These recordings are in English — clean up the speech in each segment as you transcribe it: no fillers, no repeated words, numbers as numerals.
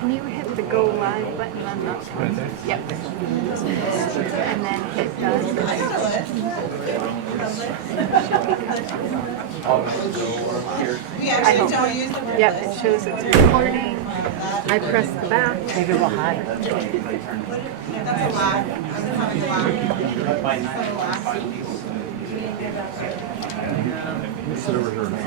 Can you hit the go live button on that one? Yep. And then hit done. I hope. Yep, it shows it's recording. I press the back. Maybe we'll hide. That's a lot. Sit over here now.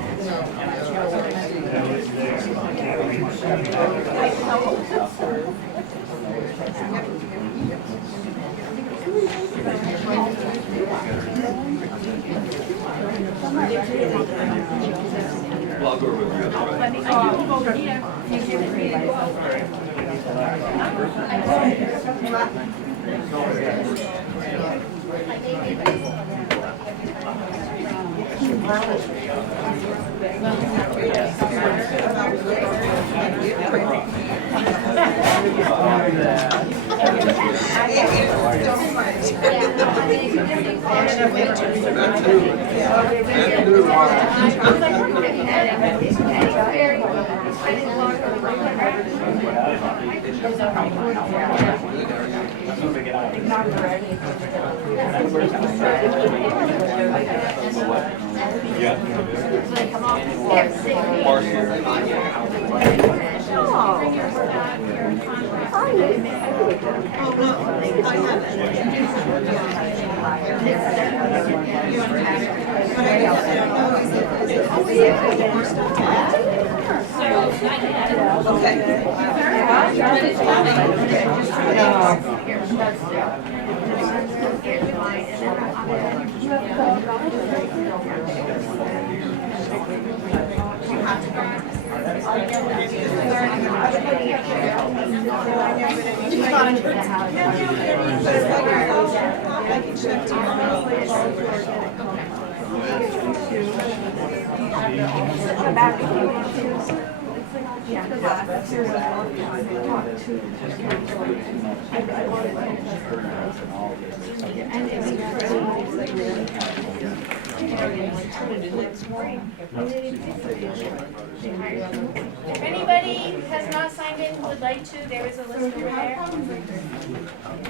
If anybody has not signed in who would like to, there is a list over there.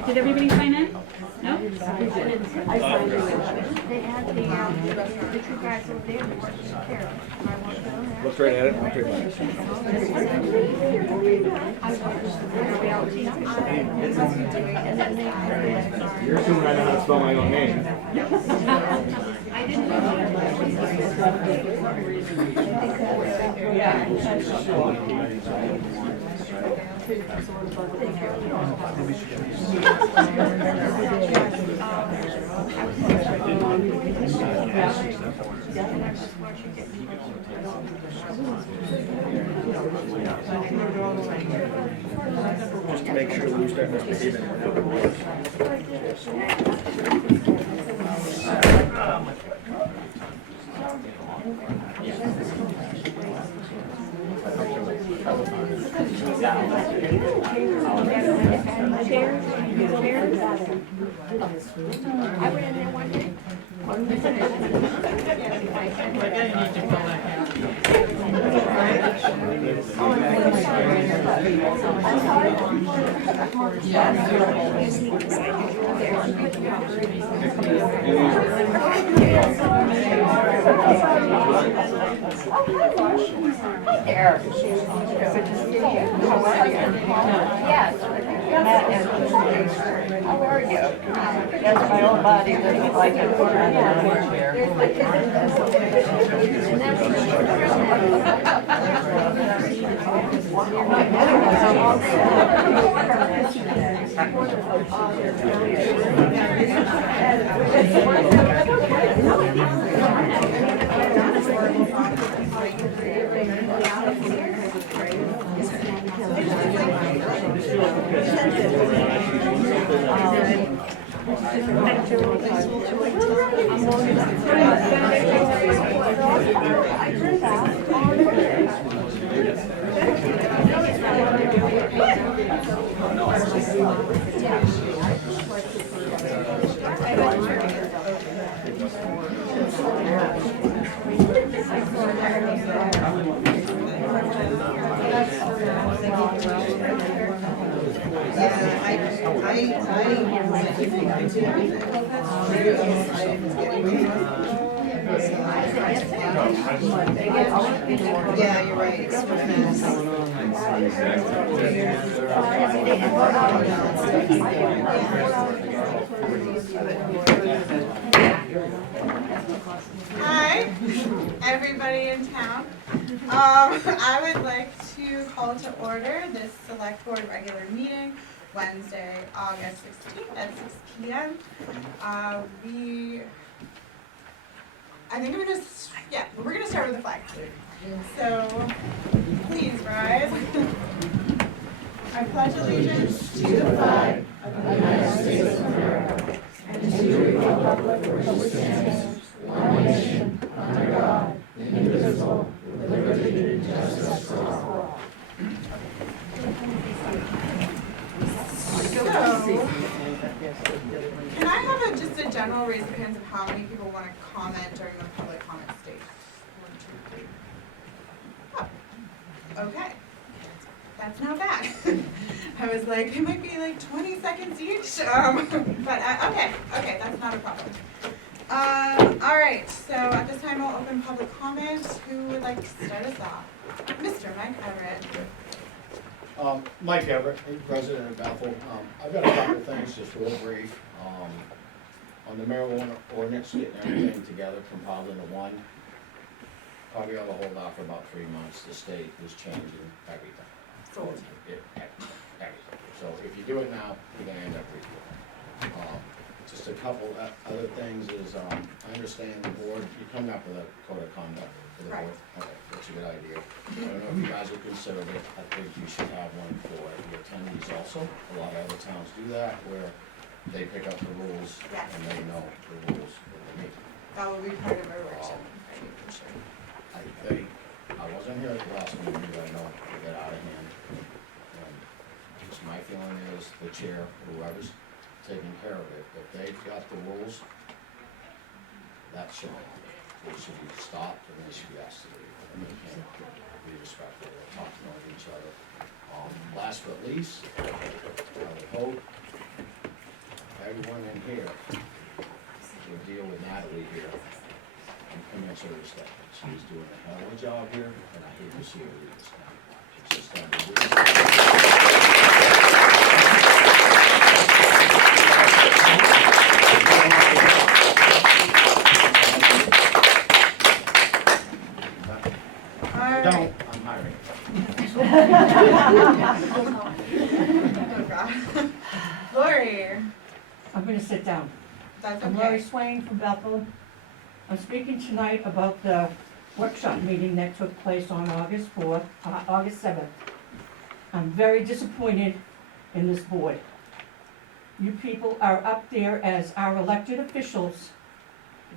Did everybody sign in? No? They had the two guys over there that worked in care. And I walked down there. Look right at it. Look right at it. You're assuming I know how to spell my own name. I didn't know. Just to make sure we start misbehaving. I went in there one day. How are you? That's my old body looking like a corner on a chair. Yeah, you're right. It's super fast. Hi, everybody in town. I would like to call to order this select board regular meeting, Wednesday, August 16th at 6 p.m. I think we're gonna start with the flag. So, please rise. I pledge allegiance to the flag of the United States of America and to the republic for which it stands, one nation, under God, indivisible, with liberty and justice for all. So, can I have just a general raise of hands of how many people want to comment during the public comment stage? 1, 2, 3. Oh, okay. That's not bad. I was like, it might be like 20 seconds each, but okay, that's not a problem. All right, so at this time I'll open public comment. Who would like to start us off? Mr. Mike Everett. Mike Everett, President of Bethel. I've got a couple of things, just real brief. On the marijuana ordinance, getting everything together, compiled into one. Probably ought to hold off for about 3 months. The state is changing everything. Sold. Everything. So if you do it now, you're gonna end up repealing. Just a couple other things is, I understand the board, you're coming up with a code of conduct for the Right. board. Okay, that's a good idea. I don't know if you guys have considered it. I think you should have one for the attendees also. A lot of other towns do that, where they pick up the rules Yes. and they know the rules for the meeting. That will be part of our workshop. For sure. I wasn't here at the last meeting, but I know it got out of hand. And just my feeling is the chair, whoever's taking care of it, if they've got the rules, that should be stopped and they should be asked to leave. And they can't be respectful or talk to each other. Last but least, I would hope everyone in here would deal with Natalie here and commensurate respect. She's doing a hell of a job here, and I hate to see her leave this town. She's just done a good job. Don't, I'm hiring. Oh, God. Lori, I'm gonna sit down. that's I'm Lori okay. Swain from Bethel. I'm speaking tonight about the workshop meeting that took place on August 7th. I'm very disappointed in this board. You people are up there as our elected officials,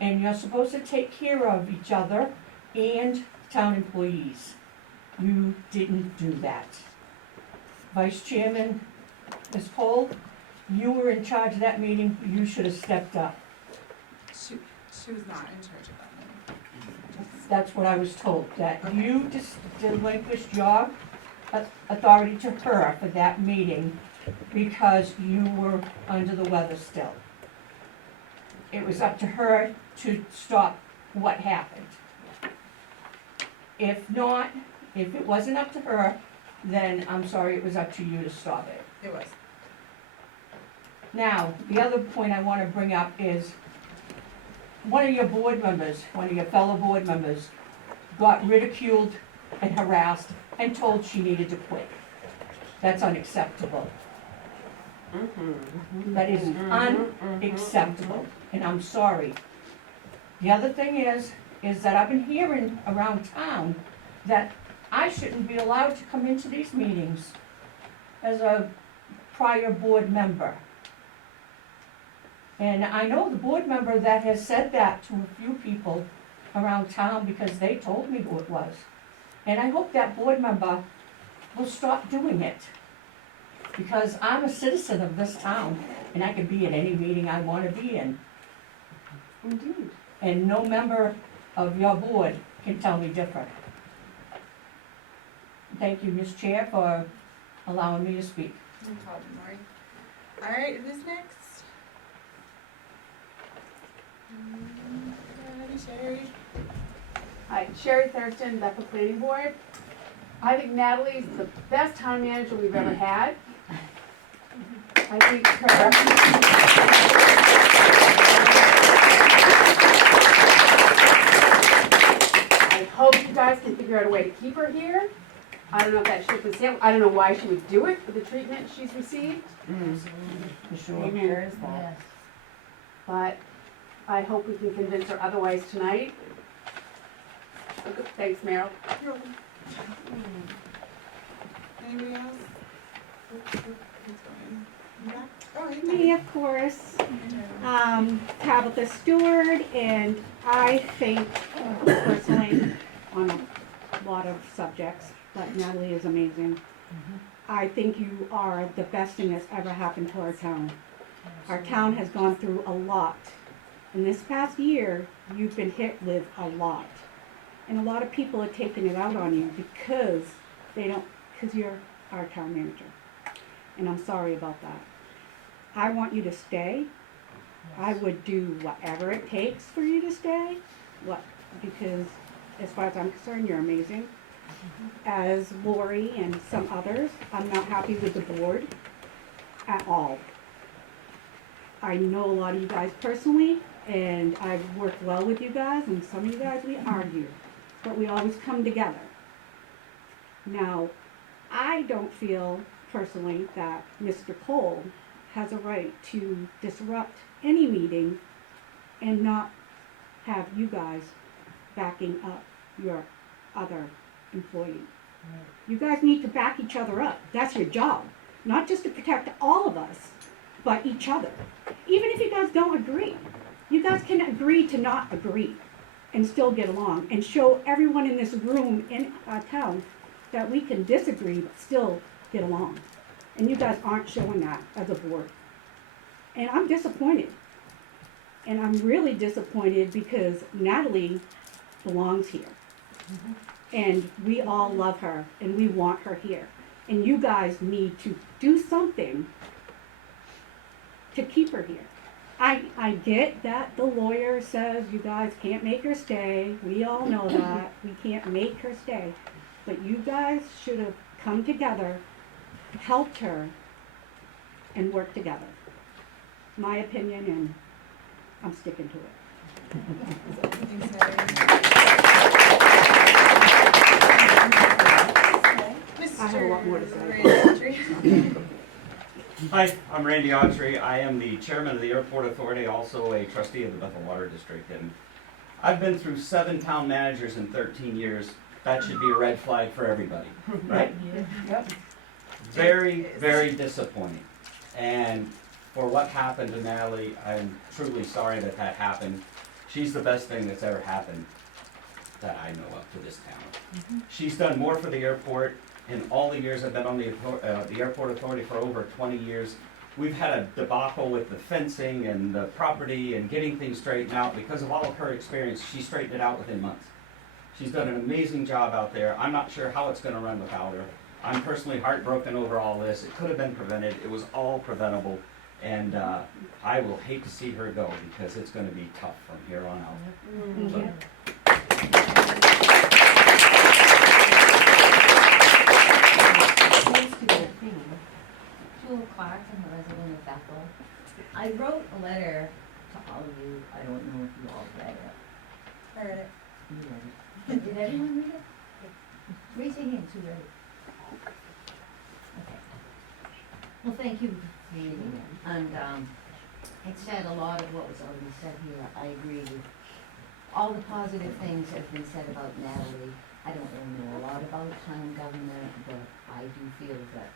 and you're supposed to take care of each other and town employees. You didn't do that. Vice Chairman, Ms. Cole, you were in charge of that meeting, you should have stepped up. She was not in charge of that meeting. That's what I was told, that you just relinquished your authority to her for that meeting because you were under the weather still. It was up to her to stop what happened. If not, if it wasn't up to her, then I'm sorry, it was up to you to stop it. It was. Now, the other point I want to bring up is one of your board members, one of your fellow board members, got ridiculed and harassed and told she needed to quit. That's unacceptable. That is unacceptable, and I'm sorry. The other thing is that I've been hearing around town that I shouldn't be allowed to come into these meetings as a prior board member. And I know the board member that has said that to a few people around town because they told me who it was. And I hope that board member will stop doing it. Because I'm a citizen of this town and I can be at any meeting I want to be in. Indeed. And no member of your board can tell me different. Thank you, Ms. Chair, for allowing me to speak. No problem, Lori. All right, who's next? Sherry. Hi, Sherry Thurston, Bethel Planning Board. I think Natalie's the best town manager we've ever had. I think I hope you guys can figure out a way to keep her here. I don't know if that ship was sailed. I don't know why she would do it for the treatment she's received. Amen. But I hope we can convince her otherwise tonight. Thanks, Meryl. You're welcome. Anybody else? Who's going? You back? Oh, hey, Me, of course. Tabitha Stewart, and I think personally on a lot of subjects, but Natalie is amazing. I think you are the best thing that's ever happened to our town. Our town has gone through a lot. In this past year, you've been hit with a lot. And a lot of people are taking it out on you because you're our town manager. And I'm sorry about that. I want you to stay. I would do whatever it takes for you to stay. Because as far as I'm concerned, you're amazing. As Lori and some others, I'm not happy with the board at all. I know a lot of you guys personally, and I've worked well with you guys, and some of you guys we argue, but we always come together. Now, I don't feel personally that Mr. Cole has a right to disrupt any meeting and not have you guys backing up your other employee. You guys need to back each other up. That's your job. Not just to protect all of us, but each other. Even if you guys don't agree, you guys can agree to not agree and still get along and show everyone in this room in our town that we can disagree but still get along. And you guys aren't showing that as a board. And I'm disappointed. And I'm really disappointed because Natalie belongs here. And we all love her and we want her here. And you guys need to do something to keep her here. I get that the lawyer says you guys can't make her stay. We all know that. We can't make her stay. But you guys should have come together, helped her, and worked together. My opinion, and I'm sticking to it. I have a lot more to say. Hi, I'm Randy Augtree. I am the chairman of the Airport Authority, also a trustee of the Bethel Water District. And I've been through 7 town managers in 13 years. That should be a red flag for everybody, right? Yep. Very, very disappointing. And for what happened to Natalie, I'm truly sorry that that happened. She's the best thing that's ever happened that I know of to this town. She's done more for the airport. In all the years I've been on the Airport Authority for over 20 years, we've had a debacle with the fencing and the property and getting things straightened out. Because of all of her experience, she straightened it out within months. She's done an amazing job out there. I'm not sure how it's going to run without her. I'm personally heartbroken over all this. It could have been prevented. It was all preventable. And I will hate to see her go because it's going to be tough from here on out. So, Jewel Clark, I'm a resident of Bethel. I wrote a letter to all of you. I don't know if you all read it. I read it. You read it. Did everyone read it? Raise your hands, who read it? Okay. Well, thank you for reading it. And it said a lot of what was already said here. I agree with all the positive things that have been said about Natalie. I don't really know a lot about town government, but I do feel that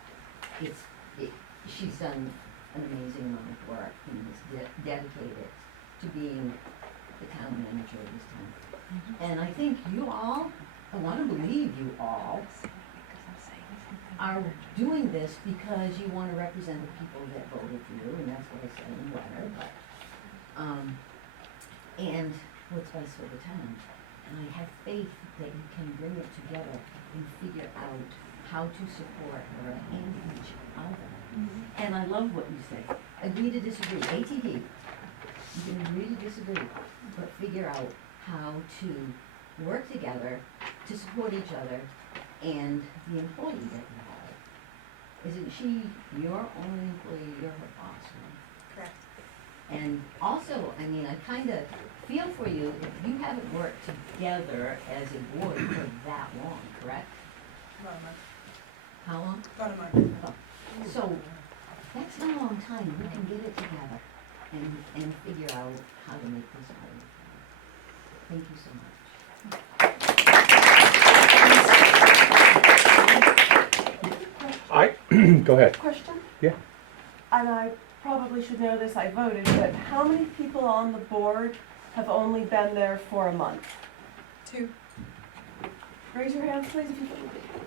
she's done an amazing amount of work and is dedicated to being the town manager of this town. And I think you all, I want to believe you all, are doing this because you want to represent the people that voted for you, and that's what I said in the letter, but, and what's best for the town. And I have faith that you can bring it together and figure out how to support her and each other And I love what you said. Agree to disagree. ATD. You can agree to disagree, but figure out how to work together to support each other and the employee that you have. Isn't she your only employee? You're her boss, right? Correct. And also, I mean, I kind of feel for you if you haven't worked together as a board for that long, correct? About a month. How long? About a month. So, that's not a long time. We can get it together and figure out how to make this work. Thank you so much. Go ahead. Question? Yeah. And I probably should know this, I voted, but how many people on the board have only been there for a month? 2. Raise your hands, please, if you,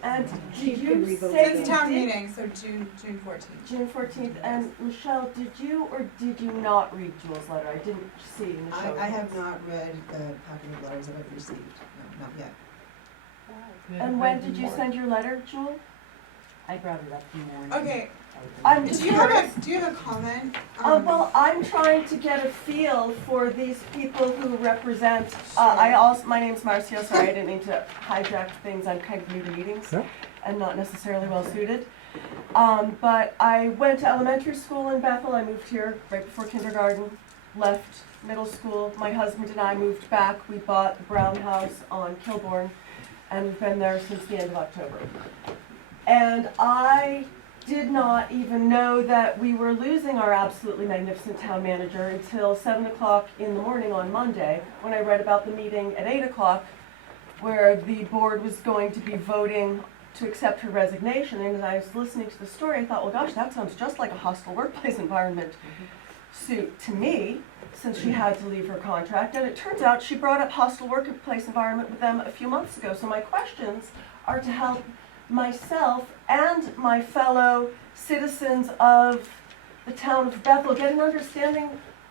and She's did been you revoked. say Since you town did- meeting, so June 14th. June 14th, and Michelle, did you or did you not read Jules' letter? I didn't see in the show. I have not read the packet of letters that I've received, no, not yet. And when did you send your letter, Jewel? I brought it up in the morning. Okay, I'm just do you have curious. a comment? Well, I'm trying to get a feel for these people who represent, my name's Marcia, sorry, I didn't mean to hijack things, I'm kind of new to meetings No. and not necessarily well suited. But I went to elementary school in Bethel, I moved here right before kindergarten, left middle school, my husband and I moved back, we bought the Brown House on Kilbourne, and we've been there since the end of October. And I did not even know that we were losing our absolutely magnificent town manager until 7 o'clock in the morning on Monday, when I read about the meeting at 8 o'clock, where the board was going to be voting to accept her resignation. And as I was listening to the story, I thought, well, gosh, that sounds just like a hostile workplace environment suit to me, since she had to leave her contract. And it turns out she brought up hostile workplace environment with them a few months ago. So my questions are to help myself and my fellow citizens of the town of Bethel get an understanding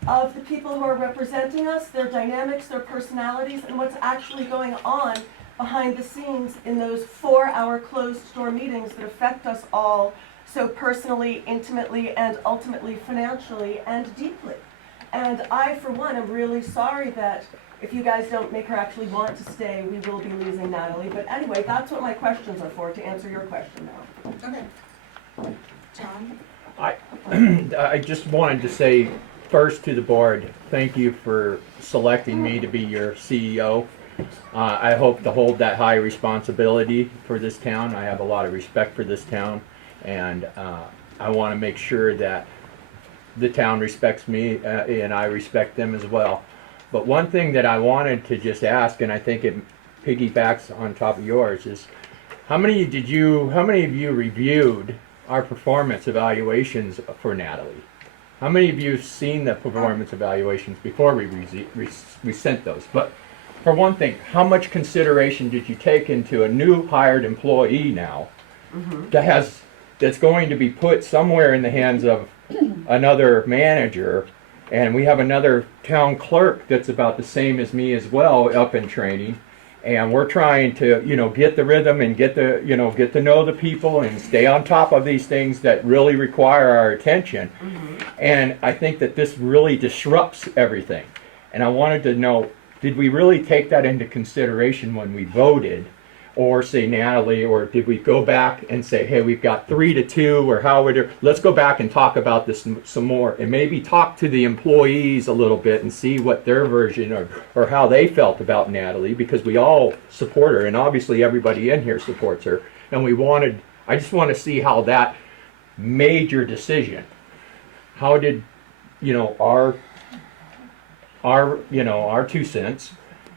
of the people who are representing us, their dynamics, their personalities, and what's actually going on behind the scenes in those 4-hour closed-door meetings that affect us all so personally, intimately, and ultimately financially and deeply. And I, for one, am really sorry that if you guys don't make her actually want to stay, we will be losing Natalie. But anyway, that's what my questions are for, to answer your question now. Okay. John? I just wanted to say first to the board, thank you for selecting me to be your CEO. I hope to hold that high responsibility for this town. I have a lot of respect for this town, and I want to make sure that the town respects me and I respect them as well. But one thing that I wanted to just ask, and I think it piggybacks on top of yours, is how many of you reviewed our performance evaluations for Natalie? How many of you have seen the performance evaluations before we sent those? But for one thing, how much consideration did you take into a new hired employee now that's going to be put somewhere in the hands of another manager? And we have another town clerk that's about the same as me as well, up in training. And we're trying to, get the rhythm and get to know the people and stay on top of these things that really require our attention. And I think that this really disrupts everything. And I wanted to know, did we really take that into consideration when we voted? Or say Natalie, or did we go back and say, hey, we've got 3-2, or how would it, let's go back and talk about this some more, and maybe talk to the employees a little bit and see what their version or how they felt about Natalie, because we all support her, and obviously everybody in here supports her, and I just want to see how that major decision, how did, our 2 cents,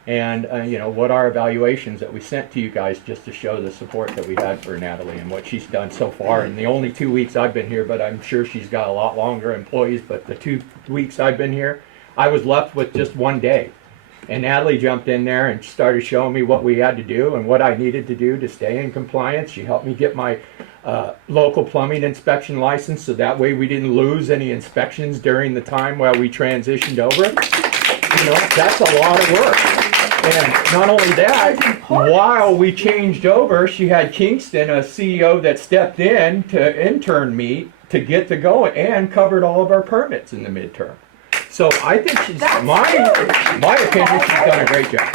and what our evaluations that we sent to you guys, just to show the support that we had for Natalie and what she's done so far in the only 2 weeks I've been here. But I'm sure she's got a lot longer employees. But the 2 weeks I've been here, I was left with just 1 day, and Natalie jumped in there and started showing me what we had to do and what I needed to do to stay in compliance. She helped me get my local plumbing inspection license, so that way we didn't lose any inspections during the time while we transitioned over. That's a lot of work. And not only that, while we changed over, she had Kingston, a CEO that stepped in to intern me to get to go and covered all of our permits in the midterm. So I think she's, my opinion, she's done a great job.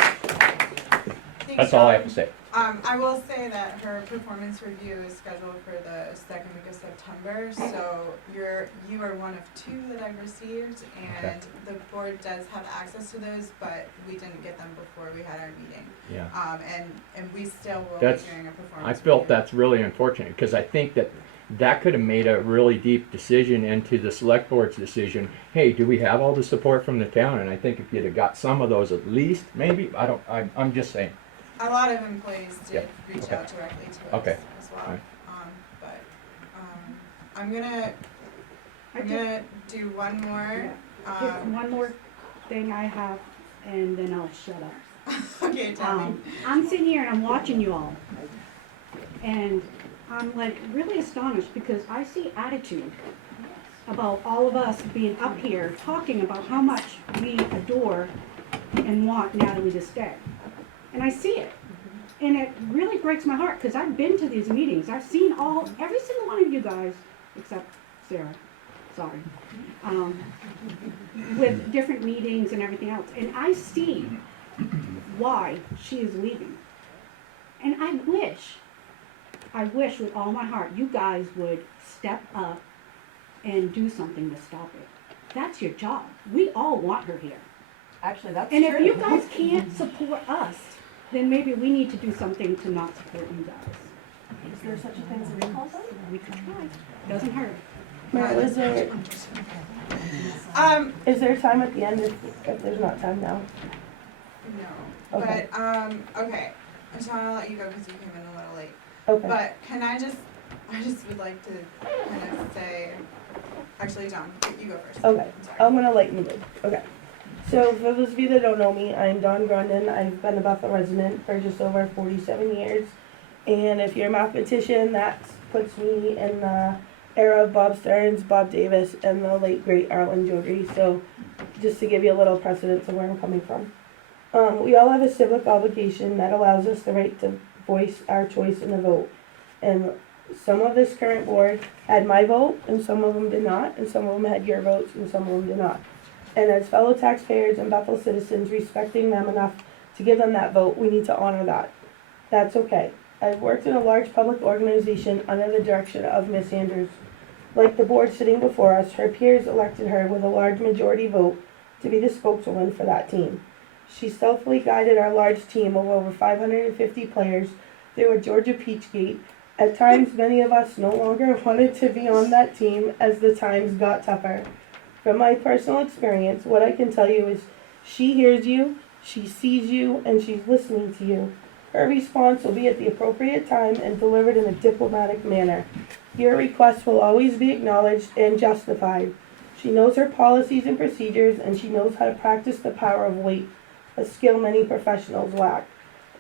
That's all I have to say. I will say that her performance review is scheduled for the second week of September, so you are one of two that I've received, and the board does have access to those, but we didn't get them before we had our meeting. Yeah. And we still will That's, be doing a performance I felt review. that's really unfortunate, because I think that could have made a really deep decision into the select board's decision. Hey, do we have all the support from the town? And I think if you'd have got some of those at least, maybe, I'm just saying. A lot of employees did Yep. reach Okay. out directly to us Okay. as well. Alright. I'm gonna do one more. Just one more thing I have, and then I'll shut up. Okay, tell me. I'm sitting here and I'm watching you all, and I'm like really astonished because I see attitude about all of us being up here talking about how much we adore and want Natalie to stay. And I see it. And it really breaks my heart because I've been to these meetings. I've seen every single one of you guys, except Sarah, sorry, with different meetings and everything else. And I see why she is leaving. And I wish with all my heart you guys would step up and do something to stop it. That's your job. We all want her here. Actually, that's And true. if you guys can't support us, then maybe we need to do something to not support you guys. Is there such a thing as a recall zone? We could try. Doesn't hurt. Meryl, is there time at the end if there's not time now? No, Okay. but, okay, so I'll let you go because you came in a little late. Okay. But I just would like to kind of say, actually, John, you go first. Okay, Sorry. I'm gonna lighten the mood. Okay. So for those of you that don't know me, I'm Dawn Grundon. I've been a Bethel resident for just over 47 years. And if you're a mathematician, that puts me in the era of Bob Stearns, Bob Davis, and the late great Arlen Jodrey. So just to give you a little precedence of where I'm coming from. We all have a civic obligation that allows us the right to voice our choice in the vote. And some of this current board had my vote, and some of them did not, and some of them had your votes, and some of them did not. And as fellow taxpayers and Bethel citizens, respecting them enough to give them that vote, we need to honor that. That's okay. I've worked in a large public organization under the direction of Miss Andrews. Like the board sitting before us, her peers elected her with a large majority vote to be the spokeswoman for that team. She stealthily guided our large team of over 550 players through a Georgia Peachgate. At times, many of us no longer wanted to be on that team as the times got tougher. From my personal experience, what I can tell you is she hears you, she sees you, and she's listening to you. Her response will be at the appropriate time and delivered in a diplomatic manner. Your request will always be acknowledged and justified. She knows her policies and procedures, and she knows how to practice the power of weight, a skill many professionals lack.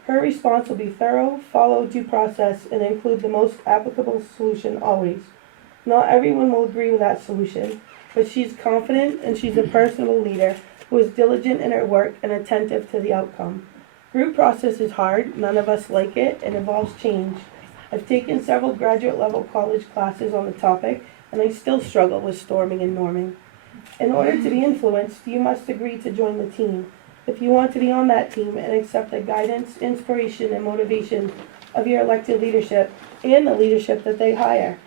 Her response will be thorough, follow due process, and include the most applicable solution always. Not everyone will agree with that solution, but she's confident and she's a personable leader who is diligent in her work and attentive to the outcome. Group process is hard, none of us like it, and involves change. I've taken several graduate level college classes on the topic, and I still struggle with storming and norming. In order to be influenced, you must agree to join the team. If you want to be on that team and accept the guidance, inspiration, and motivation of your elected leadership and the leadership that they hire.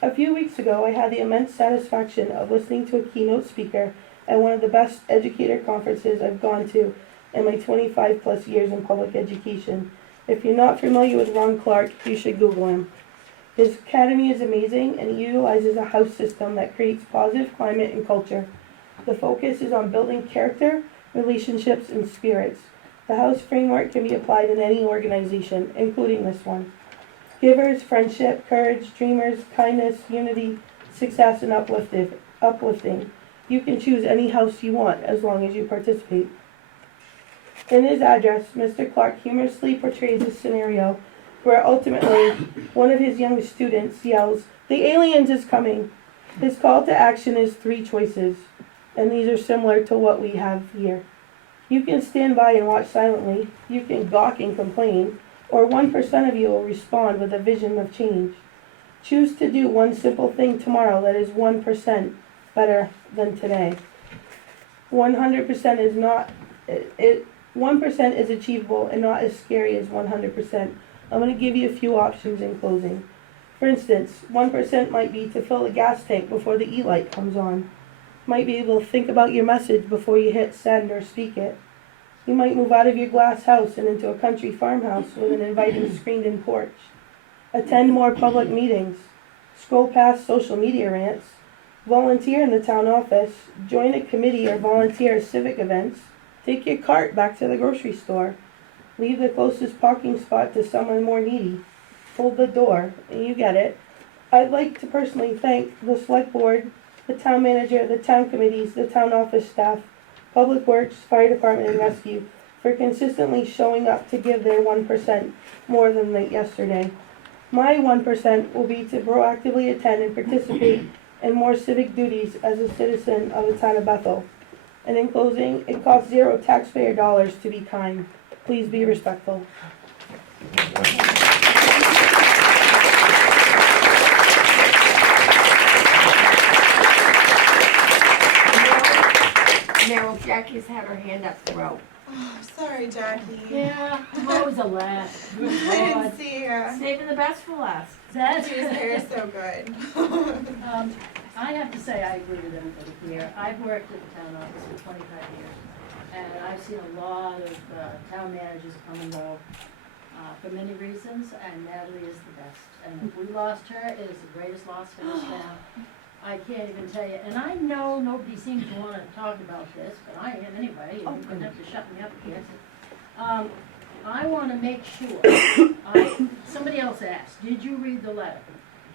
A few weeks ago, I had the immense satisfaction of listening to a keynote speaker at one of the best educator conferences I've gone to in my 25 plus years in public education. If you're not familiar with Ron Clark, you should Google him. His academy is amazing and he utilizes a house system that creates positive climate and culture. The focus is on building character, relationships, and spirits. The house framework can be applied in any organization, including this one. Givers, friendship, courage, dreamers, kindness, unity, success, and uplifting. You can choose any house you want as long as you participate. In his address, Mr. Clark humorously portrays a scenario where ultimately one of his young students yells, "The aliens is coming!" His call to action is 3 choices, and these are similar to what we have here. You can stand by and watch silently, you can gawk and complain, or 1% of you will respond with a vision of change. Choose to do one simple thing tomorrow that is 1% better than today. 100% is not, 1% is achievable and not as scary as 100%. I'm going to give you a few options in closing. For instance, 1% might be to fill the gas tank before the E-light comes on. Might be able to think about your message before you hit send or speak it. You might move out of your glass house and into a country farmhouse with an inviting screened-in porch. Attend more public meetings. Scroll past social media rants. Volunteer in the town office. Join a committee or volunteer at civic events. Take your cart back to the grocery store. Leave the closest parking spot to someone more needy. Hold the door, and you get it. I'd like to personally thank the select board, the town manager, the town committees, the town office staff, public works, fire department, and rescue for consistently showing up to give their 1% more than late yesterday. My 1% will be to proactively attend and participate in more civic duties as a citizen of the town of Bethel. And in closing, it costs zero taxpayer dollars to be kind. Please be respectful. Meryl, Jackie's had her hand up throughout. Oh, sorry, Jackie. Yeah, always a laugh. I didn't see her. Saving the best for last. His hair is so good. I have to say, I agree with everybody here. I've worked at the town office for 25 years, and I've seen a lot of town managers come and go for many reasons, and Natalie is the best. And if we lost her, it is the greatest loss for this town. I can't even tell you, and I know nobody seems to want to talk about this, but I am anyway, and you're gonna have to shut me up here. I want to make sure, somebody else asked, did you read the letter?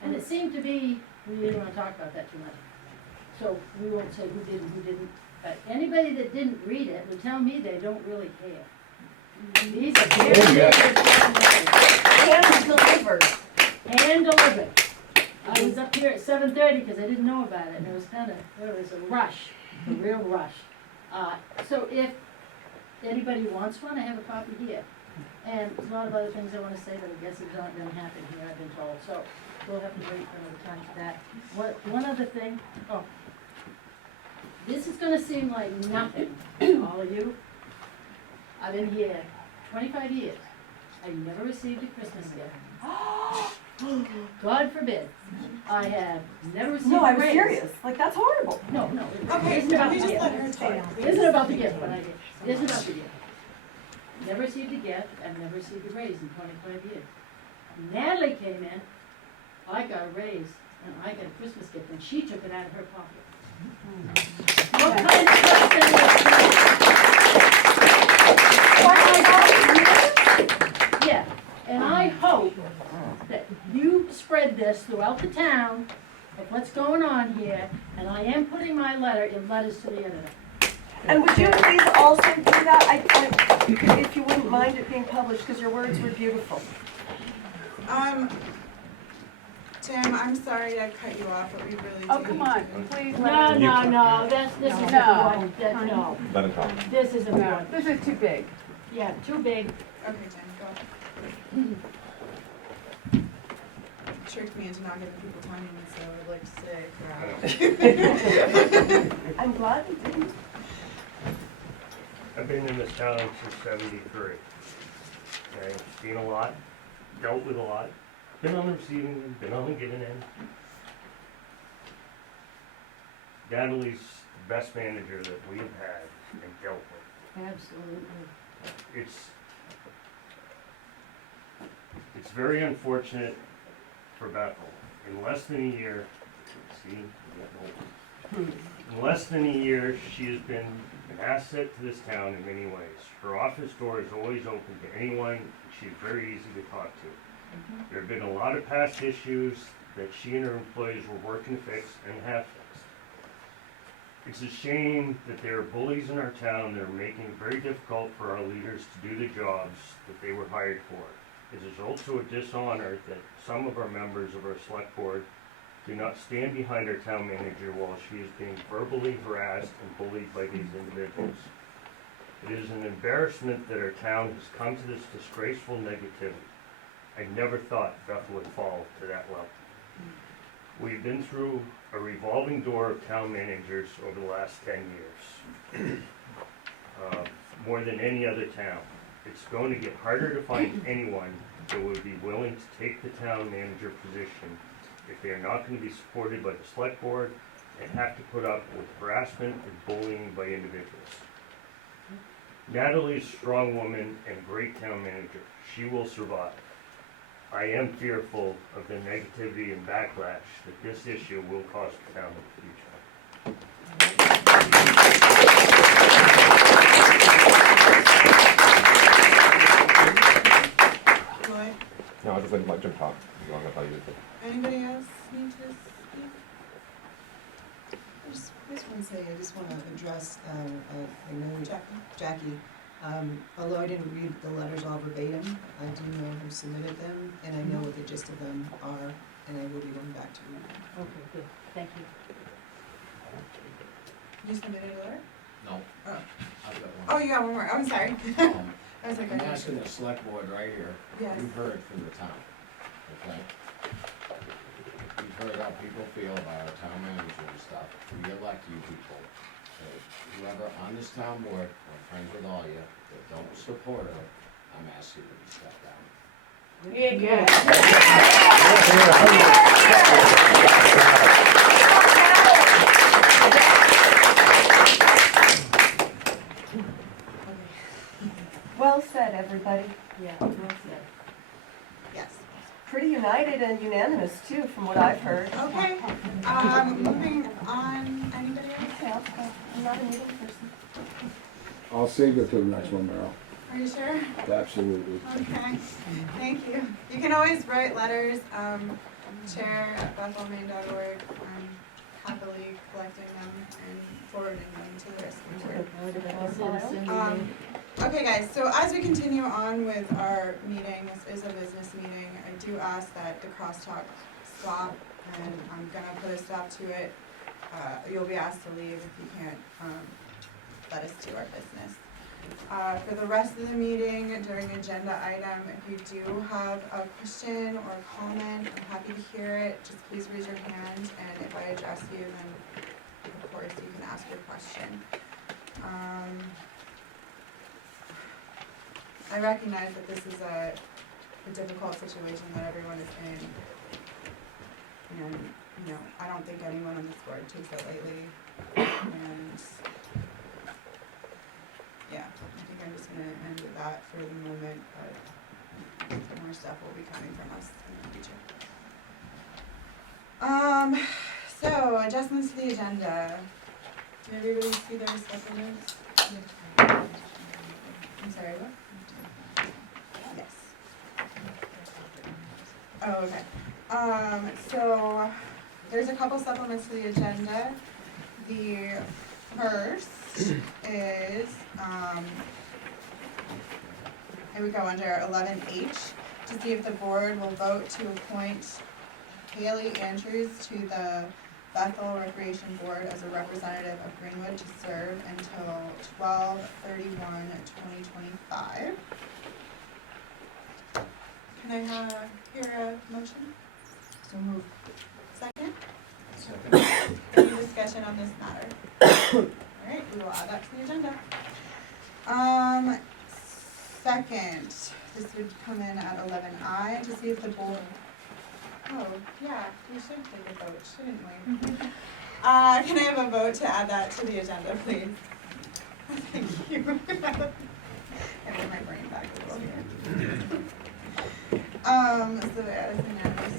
And it seemed to be, we didn't want to talk about that too much. So we won't say who did and who didn't, but anybody that didn't read it would tell me they don't really care. These are very Hand delivered. hand delivered. I was up here at 7:30 because I didn't know about it, and it was a rush, a real rush. So if anybody wants one, I have a copy here. And there's a lot of other things I want to say, but I guess it's not going to happen here, I've been told. So we'll have to wait for another time for that. One other thing, this is going to seem like nothing to all of you. I've been here 25 years. I never received a Christmas gift. God forbid. I have never received a raise. No, I'm serious. Like, that's horrible. No, Okay, it isn't about we the just gift. let her talk. It isn't about the gift, but it isn't about the gift. Never received a gift, I've never received a raise in 25 years. Natalie came in, I got a raise, and I got a Christmas gift, and she took it out of her pocket. What kind of person is Yeah, and I hope that you spread this throughout the town of what's going on here, and I am putting my letter in letters to the editor. And would you please also do that, if you wouldn't mind it being published, because your words were beautiful. Tim, I'm sorry to cut you off, but we really do. Oh, come on, please. No, this is No. important, no, Let it talk. this is No, important. this is too big. Yeah, too big. Okay, Tim, go. Tricked me into not giving people time limits, so I'd like to say. I'm glad you didn't. I've been in this town since '73. Okay, seen a lot, dealt with a lot, been on the receiving end, been on the giving end. Natalie's the best manager that we have had and dealt with. Absolutely. It's very unfortunate for Bethel. In less than a year, in less than a year, she has been an asset to this town in many ways. Her office door is always open to anyone, and she's very easy to talk to. There have been a lot of past issues that she and her employees were working to fix and have fixed. It's a shame that there are bullies in our town that are making it very difficult for our leaders to do the jobs that they were hired for. It is also a dishonor that some of our members of our select board do not stand behind our town manager while she is being verbally harassed and bullied by these individuals. It is an embarrassment that our town has come to this disgraceful negativity. I never thought Bethel would fall to that level. We've been through a revolving door of town managers over the last 10 years, more than any other town. It's going to get harder to find anyone that would be willing to take the town manager position if they are not going to be supported by the select board and have to put up with harassment and bullying by individuals. Natalie is a strong woman and a great town manager. She will survive. I am fearful of the negativity and backlash that this issue will cause the town in the future. Roy, No, I was just letting my Jim talk. As long as I use it. anybody else need to speak? I just want to say, I just want to address, I know Jackie, although I didn't read the letters all verbatim, I do know who submitted them, and I know what the gist of them are, and I will be going back to read them. Okay, good, thank you. You submitted a letter? No. Oh. I've got one. Oh, you got one more. I'm sorry. I was like, I'm I asking the select board right here, Yes. you've heard from the town, okay? You've heard how people feel about our town manager and stuff, we elect you people. So whoever on this town board, I'm friends with all you, that don't support her, I'm asking you to step down. Well said, everybody. Yeah, well said. Yes. Pretty united and unanimous too, from what I've heard. Okay. Moving on. Anybody else? I'm not a meeting person. I'll save it for the next one, Meryl. Are you sure? Absolutely. Okay. Thank you. You can always write letters, chair@bethelmaine.org. I'm happily collecting them and forwarding them to the rest of the board. Okay guys, so as we continue on with our meeting, this is a business meeting, I do ask that the crosstalk stop, and I'm gonna put a stop to it. You'll be asked to leave if you can't let us do our business. For the rest of the meeting, during agenda item, if you do have a question or a comment, I'm happy to hear it. Just please raise your hand, and if I address you, then of course you can ask your question. I recognize that this is a difficult situation that everyone is in. And, you know, I don't think anyone on this board takes it lightly. And, yeah, I think I'm just gonna end with that for the moment, but more stuff will be coming from us in the future. So, adjustments to the agenda. Did everybody see their supplements? I'm sorry, what? Yes. Oh, okay. So there's a couple supplements to the agenda. The first is, it would go under 11H, to see if the board will vote to appoint Haley Andrews to the Bethel Recreation Board as a representative of Greenwood to serve until 12/31/2025. Can I hear a motion? So moved. Second? Second. Any discussion on this matter? Alright, we will add that to the agenda. Second, this would come in at 11I, to see if the board, oh, yeah, we should take a vote, shouldn't we? Can I have a vote to add that to the agenda, please? Thank you. I get my brain back a little here. So that is unanimous.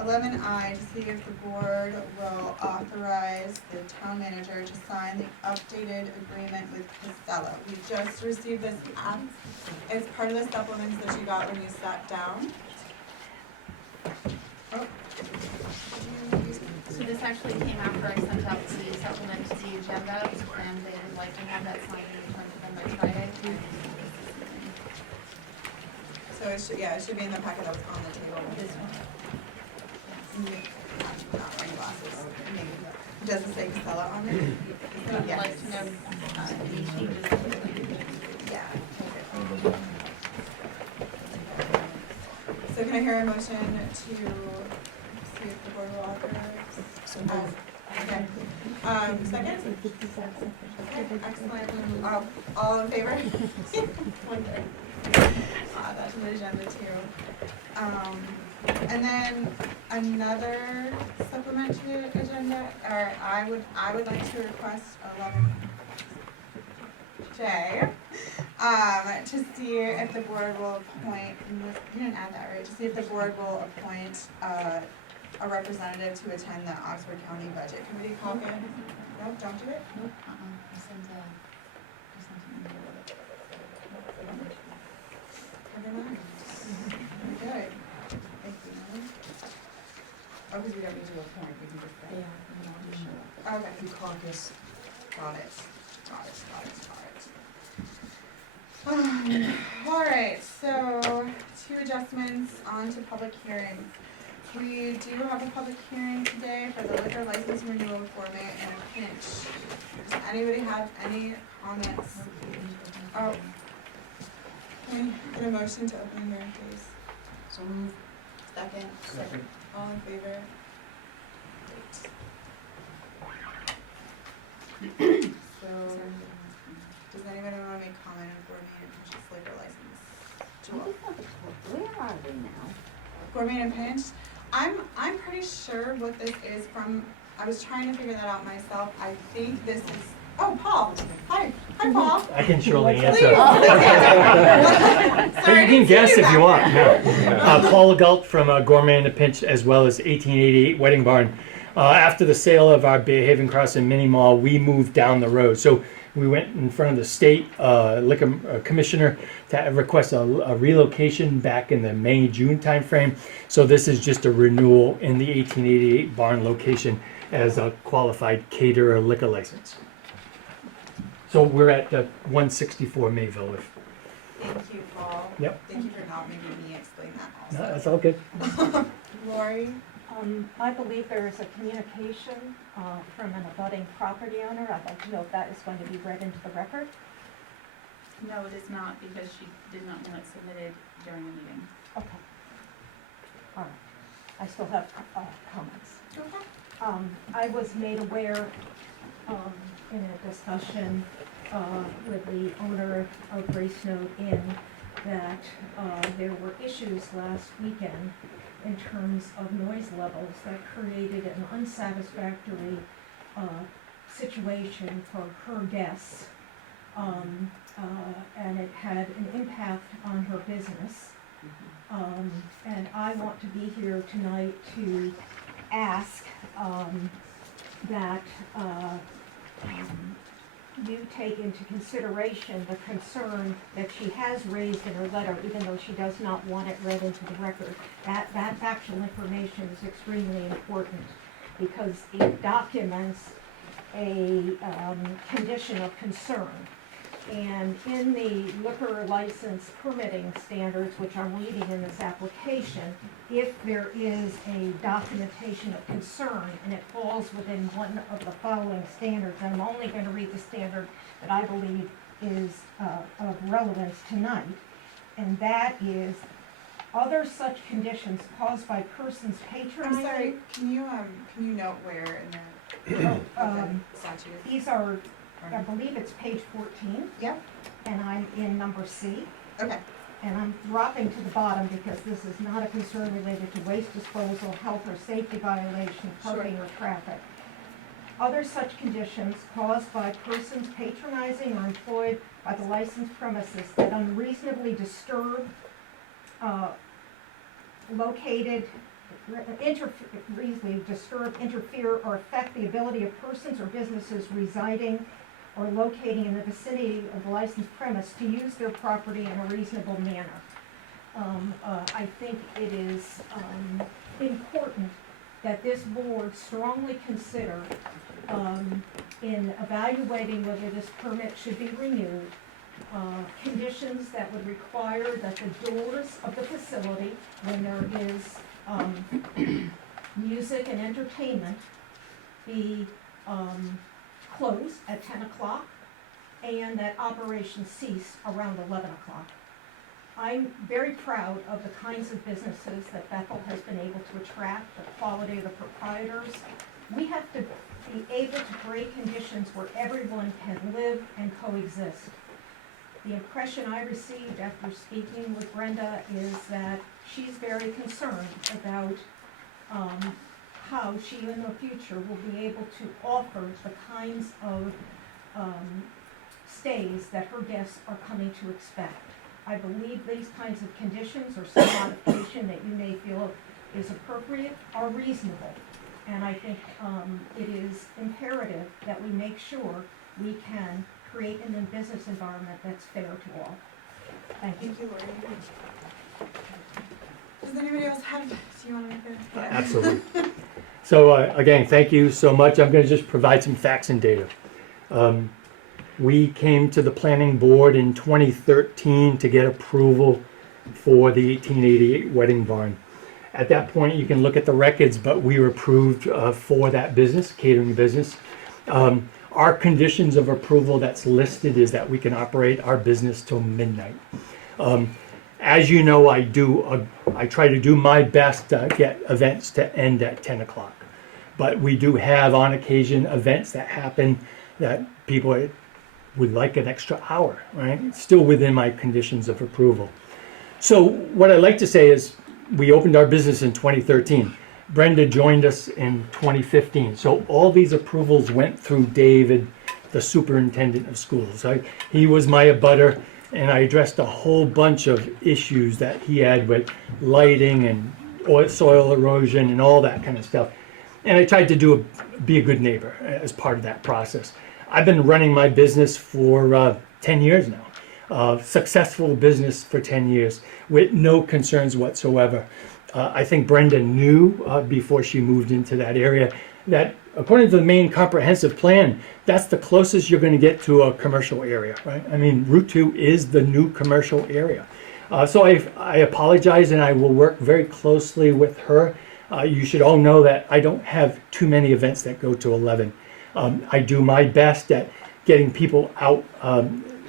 11I, to see if the board will authorize the town manager to sign the updated agreement with Costello. We just received this as part of the supplements that you got when you sat down. Oh. So this actually came after I sent out the supplement to the agenda, and they would like to have that signed and returned to them by Friday. So it should, yeah, it should be in the packet that was on the table. This one. Not wearing glasses. Does it say Costello on there? I would like to know any changes. can I hear a motion to see if the board will authorize? Okay. Second? Okay, excellent. All in favor? One third. That's on the agenda too. And then another supplementary agenda, or I would like to request 11J, to see if the board will appoint, you didn't add that, right? To see if the board will appoint, a representative to attend the Oxford County Budget Committee caucus. Nope, don't do it. Nope, I sent an email with it. Very good. Thank you. Oh, because we don't need to appoint, we can just say. Yeah, you know, just show up. Okay. You caucus. Got it. All right, so 2 adjustments on to public hearings. We do have a public hearing today for the liquor license renewal gourmet and pinch. Does anybody have any comments? Oh. Can we get a motion to open the hearing, please? So move. Second. All in favor? Great. So, does anybody want to make comment on gourmet and pinch's liquor license? Jewel? Where are we now? Gourmet and pinch? I'm pretty sure what this is from. I was trying to figure that out myself. I think this is. Oh, Paul. Hi, Paul. I can surely Please. answer. But Sorry, you can guess if you want. No. Paul Galt from Gourmet in the Pinch, as well as 1888 Wedding Barn. After the sale of our Bay Haven Crossing mini mall, we moved down the road. So we went in front of the state liquor commissioner to request a relocation back in the May-June timeframe. So this is just a renewal in the 1888 barn location as a qualified caterer liquor license. So we're at 164 Mayville. Thank you, Paul. Yep. Thank you for not making me explain that also. No, that's all good. Lori? I believe there is a communication from an abutting property owner. I'd like to know if that is going to be read into the record. No, it is not, because she did not want it submitted during the meeting. Okay. All right. I still have comments. Okay. I was made aware in a discussion with the owner of Grace Note Inn that there were issues last weekend in terms of noise levels that created an unsatisfactory situation for her guests. And it had an impact on her business. And I want to be here tonight to ask that you take into consideration the concern that she has raised in her letter, even though she does not want it read into the record. That factual information is extremely important because it documents a condition of concern. And in the liquor license permitting standards, which I'm reading in this application, if there is a documentation of concern and it falls within one of the following standards, and I'm only going to read the standard that I believe is of relevance tonight, and that is other such conditions caused by persons patronizing. I'm sorry, can you note where in the statute? These are, I believe it's page 14. Yep. And I'm in number C. Okay. And I'm dropping to the bottom because this is not a concern related to waste disposal, health or safety violation, parking or traffic. Other such conditions caused by persons patronizing or employed by the licensed premises that unreasonably disturb, interfere, or affect the ability of persons or businesses residing or locating in the vicinity of the licensed premise to use their property in a reasonable manner. I think it is important that this board strongly consider in evaluating whether this permit should be renewed, conditions that would require that the doors of the facility, when there is music and entertainment, be closed at 10 o'clock and that operations cease around 11 o'clock. I'm very proud of the kinds of businesses that Bethel has been able to attract, the quality of the proprietors. We have to be able to create conditions where everyone can live and coexist. The impression I received after speaking with Brenda is that she's very concerned about how she in the future will be able to offer the kinds of stays that her guests are coming to expect. I believe these kinds of conditions or some modification that you may feel is appropriate are reasonable. And I think it is imperative that we make sure we can create a business environment that's fair to all. Thank you. Thank you, Lori. Does anybody else have, do you want to make a? Absolutely. So again, thank you so much. I'm going to just provide some facts and data. We came to the planning board in 2013 to get approval for the 1888 wedding barn. At that point, you can look at the records, but we were approved for that business, catering business. Our conditions of approval that's listed is that we can operate our business till midnight. As you know, I try to do my best to get events to end at 10 o'clock. But we do have on occasion events that happen that people would like an extra hour, right? It's still within my conditions of approval. So what I'd like to say is we opened our business in 2013. Brenda joined us in 2015. So all these approvals went through David, the superintendent of schools. He was my abutter, and I addressed a whole bunch of issues that he had with lighting and soil erosion and all that kind of stuff. And I tried to be a good neighbor as part of that process. I've been running my business for 10 years now. Successful business for 10 years with no concerns whatsoever. I think Brenda knew before she moved into that area that according to the main comprehensive plan, that's the closest you're going to get to a commercial area, right? I mean, Route 2 is the new commercial area. So I apologize, and I will work very closely with her. You should all know that I don't have too many events that go to 11. I do my best at getting people out.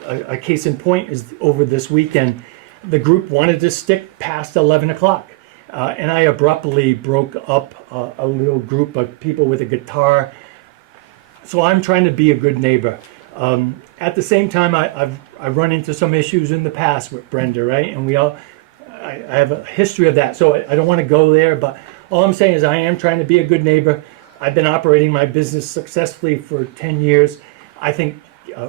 A case in point is over this weekend, the group wanted to stick past 11 o'clock. And I abruptly broke up a little group of people with a guitar. So I'm trying to be a good neighbor. At the same time, I've run into some issues in the past with Brenda, right? And I have a history of that. So I don't want to go there, but all I'm saying is I am trying to be a good neighbor. I've been operating my business successfully for 10 years. I think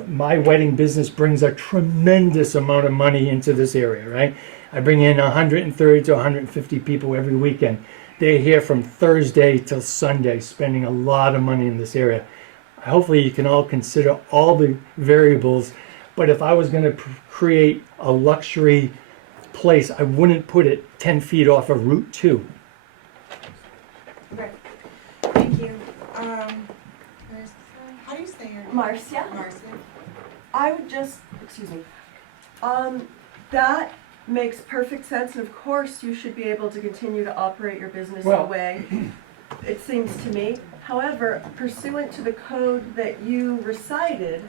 my wedding business brings a tremendous amount of money into this area, right? I bring in 130 to 150 people every weekend. They're here from Thursday till Sunday, spending a lot of money in this area. Hopefully you can all consider all the variables, but if I was going to create a luxury place, I wouldn't put it 10 feet off of Route 2. Okay, thank you. How do you say your name? Marcia. Marcia. I would just, excuse me, that makes perfect sense, and of course you should be able to continue to operate your business in a way, it seems to me. However, pursuant to the code that you recited,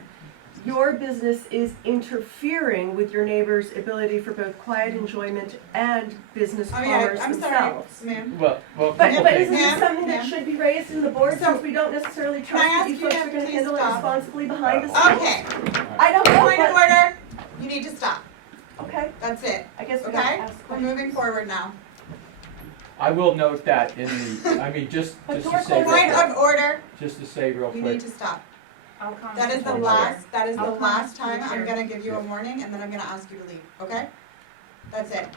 your business is interfering with your neighbor's ability for both quiet enjoyment and business commerce I'm themselves. sorry, ma'am. Well, But isn't this Ma'am, something that ma'am. should be raised in the board, since we don't necessarily trust that you folks are gonna handle it responsibly behind the scenes? Okay, I don't know, point of but, order, you need to stop, okay, that's it, I guess we gotta okay? ask We're questions. moving forward now. I will note that in the, I mean, just to say, Point of order, just to say real you quick. need to stop. I'll comment. That is the I'm last, that is the I'll last comment time to the I'm chair. gonna give you a warning, and then I'm gonna ask you to leave, okay? That's it.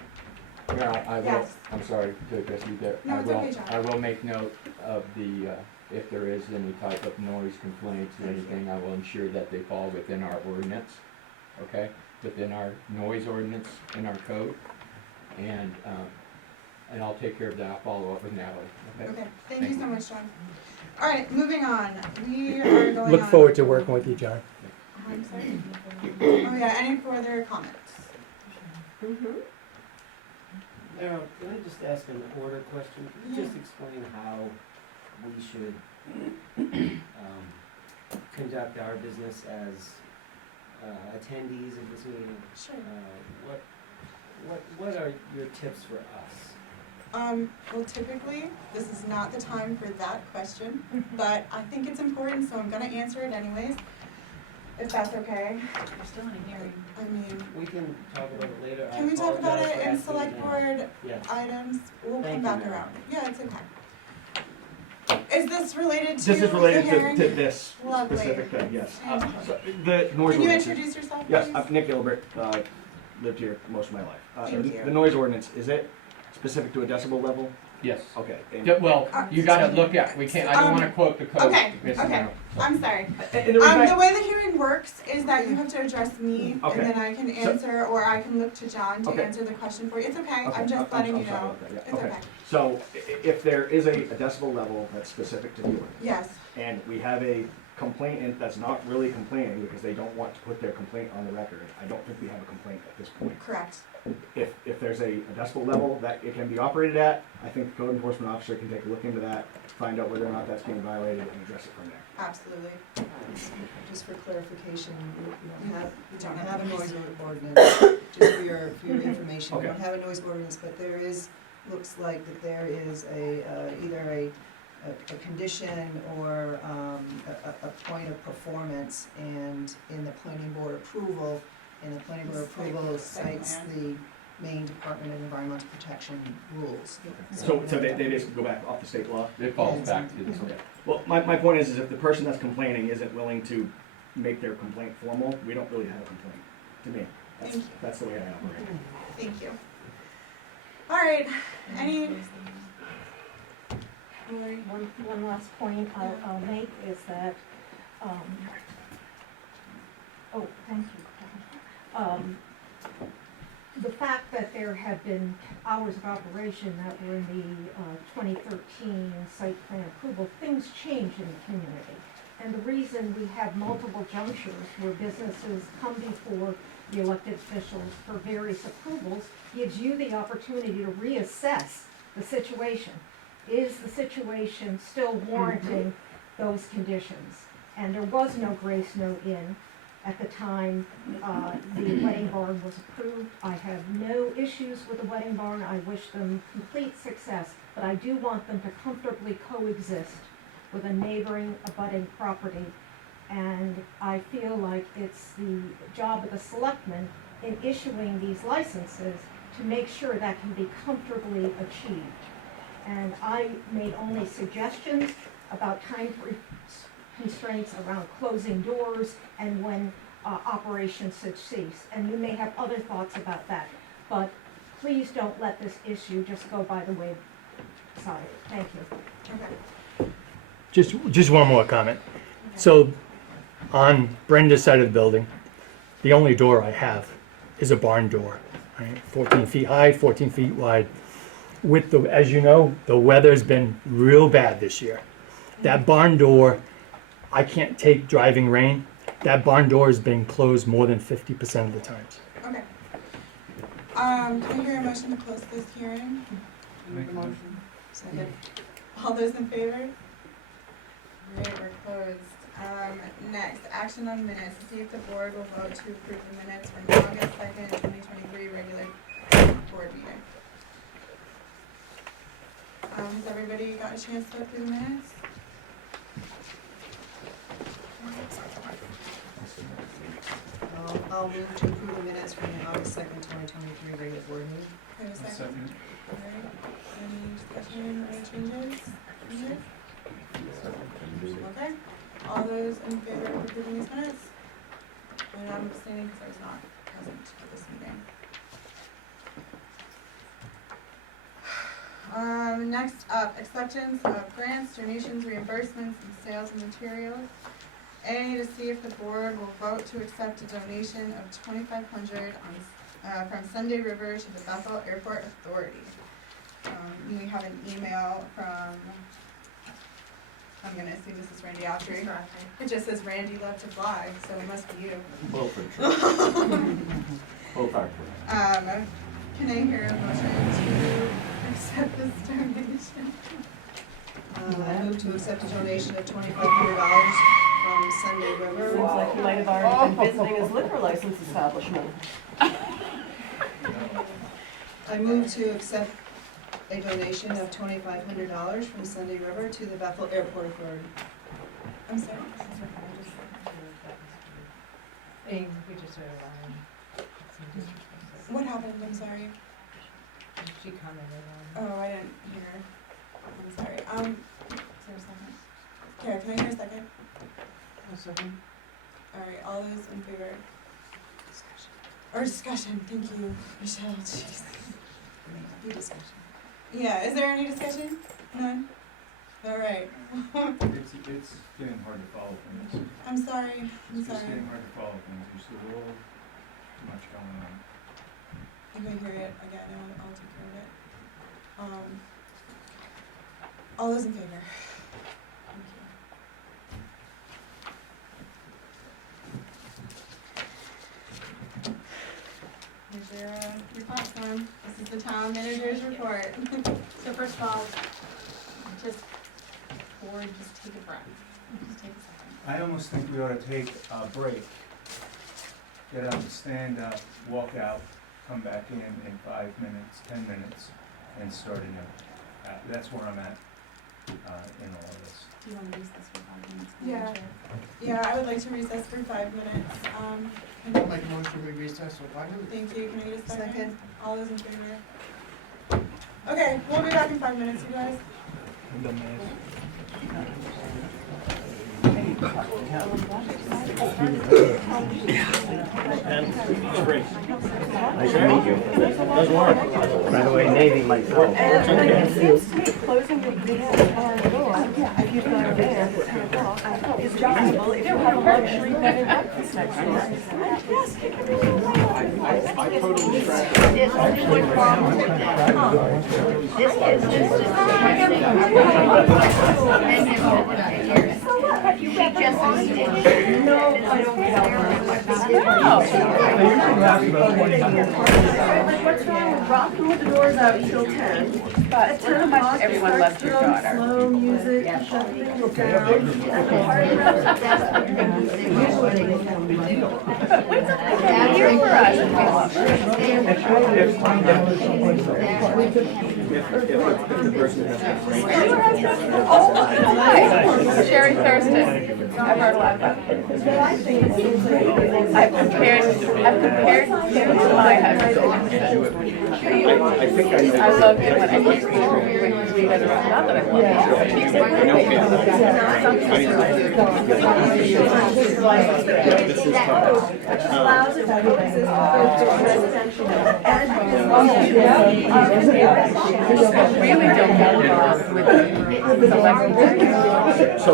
Yeah, I will, Yes. I'm sorry to address you there. No, it's okay, John. I will make note of the, if there is any type of noise complaints or anything, I will ensure that they fall within our ordinance, okay? Within our noise ordinance in our code. And I'll take care of that, I'll follow up with Natalie, okay? Okay, thank you so much, John. All right, moving on, we are going on. Look forward to working with you, John. I'm sorry. Oh yeah, any further comments? Now, can I just ask an order question? Can you just explain how we should conduct our business as attendees of this meeting? Sure. what are your tips for us? Well, typically, this is not the time for that question, but I think it's important, so I'm gonna answer it anyways, if that's okay. We're still in a hearing. I mean, We can talk about it later. can we talk about apologize it for in asking select now. board Yes. items? We'll Thank come you, back Mary. around. Yeah, it's okay. Is this related to This is the related hearing? to this Lovely. specific thing, yes. And So, the noise Can you ordinance. introduce yourself, Yes, please? I'm Nick Gilbert, lived here most of my life. Thank you. The noise ordinance, is it specific to a decibel level? Yes. Okay. and- Well, you gotta look at, we can't, I don't wanna quote the code. Okay, because, okay. I'm sorry. And the reason I- The way the hearing works is that you have to address me, Okay. and then I can So- answer, or I can look to John to Okay. answer the question for you. It's okay, Okay, I'm just letting you sorry know. about that, yeah, It's okay. So if there is a decibel level that's specific to the ordinance. Yes. And we have a complainant that's not really complaining because they don't want to put their complaint on the record, I don't think we have a complaint at this point. Correct. If there's a decibel level that it can be operated at, I think the code enforcement officer can take a look into that, find out whether or not that's being violated and address it from there. Absolutely. Just for clarification, we don't have a noise ordinance, just for your information. We Okay. don't have a noise ordinance, but there is, looks like that there is either a condition or a point of performance, and in the planning board approval, cites the Maine Department of Environmental Protection rules. So they basically go back off the state law? It falls back to this. Okay. Well, my point is if the person that's complaining isn't willing to make their complaint formal, we don't really have a complaint, to me. Thank you. That's the way I operate. Thank you. All right, any, One last point I'll make is that, thank you. The fact that there have been hours of operation that were in the 2013 site plan approval, things change in the community. And the reason we have multiple junctures where businesses come before the elected officials for various approvals gives you the opportunity to reassess the situation. Is the situation still warranting those conditions? And there was no grace note in at the time the wedding barn was approved. I have no issues with the wedding barn. I wish them complete success, but I do want them to comfortably coexist with a neighboring abutting property. And I feel like it's the job of the selectmen in issuing these licenses to make sure that can be comfortably achieved. And I made only suggestions about time constraints around closing doors and when operations should cease. And you may have other thoughts about that, but please don't let this issue just go by the wayside. Thank you. okay. Just one more comment. So, on Brenda's side of the building, the only door I have is a barn door, right? 14 feet high, 14 feet wide. With the, as you know, the weather's been real bad this year. That barn door, I can't take driving rain. That barn door has been closed more than 50% of the times. Okay. Can I hear a motion to close this hearing? Make a motion. Second. All those in favor? Great, we're closed. Next, action on minutes. To see if the board will vote to approve the minutes from August 2nd, 2023 regular board meeting. Has everybody got a chance to look through the minutes? I'll move to approve the minutes from the August 2nd, 2023 regular board meeting. Have a second? Alright, any discussion, any changes? Okay, all those in favor of approving these minutes? And I'm abstaining because I was not present at this meeting. Next up, acceptance of grants, donations, reimbursements, and sales of materials. A, to see if the board will vote to accept a donation of $2,500 from Sunday River to the Bethel Airport Authority. We have an email from, I'm gonna assume this is Randy Autry. It just says Randy loved to fly, so it must be you. Both are true. Both are true. Can I hear a motion to accept this donation? I move to accept a donation of $2,500 from Sunday River. Seems like he might have already been visiting his liquor license establishment. I move to accept a donation of $2,500 from Sunday River to the Bethel Airport Authority. I'm sorry. We just heard What happened? I'm sorry. She commented Oh, I didn't hear. I'm sorry. Is there a second? Kara, can I hear a second? A second. All right, all those in favor? Discussion. Or discussion, thank you, Michelle, jeez. Be discussion. Yeah, is there any discussion? None? All right. It's getting hard to follow things. I'm sorry, I'm It's just sorry. getting hard to follow things. There's a little too much going on. If I hear it again, I'll take care of it. All those in favor? Thank you. Here's your platform. This is the town manager's report. So first of all, just take a breath. Just take a second. I almost think we ought to take a break. Get up, stand up, walk out, come back in 5 minutes, 10 minutes, and start anew. That's where I'm at in all of this. Do you want to recess for 5 minutes? Madam Chair? Yeah, I would like to recess for 5 minutes. I'll make a motion to recess for 5 minutes. Thank you. Can I get a second? All those in favor? Okay, we'll be back in 5 minutes, you guys. Nice to meet you. Does work. By the way, Navy myself. It seems to be closing the door. If you go there at 10 o'clock, it's possible if you have a luxury bed and breakfast next door. Yes, you can really I totally track. Have you read that? No, I don't get What's wrong with rocking with the doors out until 10? But at 10 o'clock, everyone loves your daughter. Slow music, shut things down. Here for us. Hi, Sherry Thurston. I've heard a lot about you. I've compared you to my husband. I think I know. I love it when I hear you guys around. Not that I love I really don't get along with the elected. So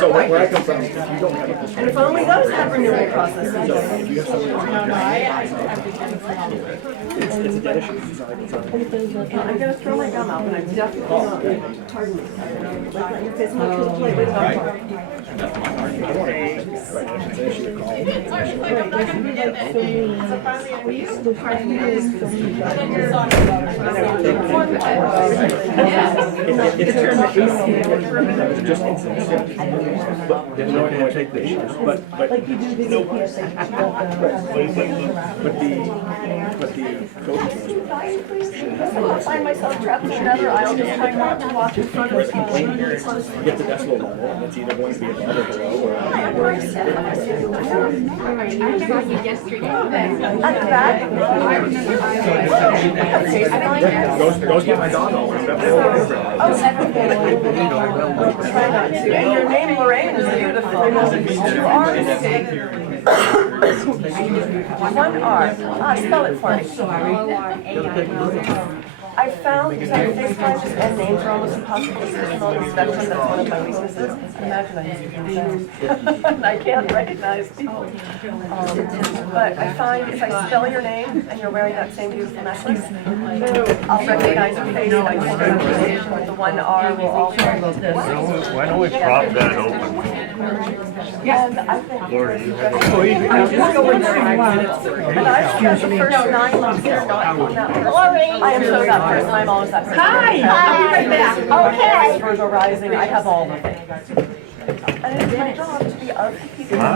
So where I come from, you don't have a. And if only those have renewal processes. If you have something. It's a dead issue. I'm gonna throw my gum out, but I'm definitely not. Pardon me. Like, your face might feel play with I want to it's an issue to call. I'm not gonna forget that. So finally, I used to party It's just incidents. But there's no one to take the issues. But Like you do the PSA. but the code If I find myself trapped in another aisle, just trying not to walk in front of someone. you get the decibel level, and it's either going to be above or below or. I'm very sad. I remember you yesterday. At the back. Go get my dog all worked up. Try not to. And your name, Lorraine, is beautiful. 2 R's. 1 R. Spell it for me. I found that FaceTime and names are almost impossible to see on the spectrum. That's one of my weaknesses. Imagine I use it. I can't recognize people. But I find if I spell your name and you're wearing that same beautiful necklace, I'll recognize your face by pronunciation with the 1 R will also. Why don't we prop that open? And I think. Lord, you have I'm just going through my minutes. And I've spent the first 9 months here not on that person. I am so that person. I'm always that person. Hi, I'll be right back. Okay. Virgo rising. I have all the things. And it's my job to be of the people, or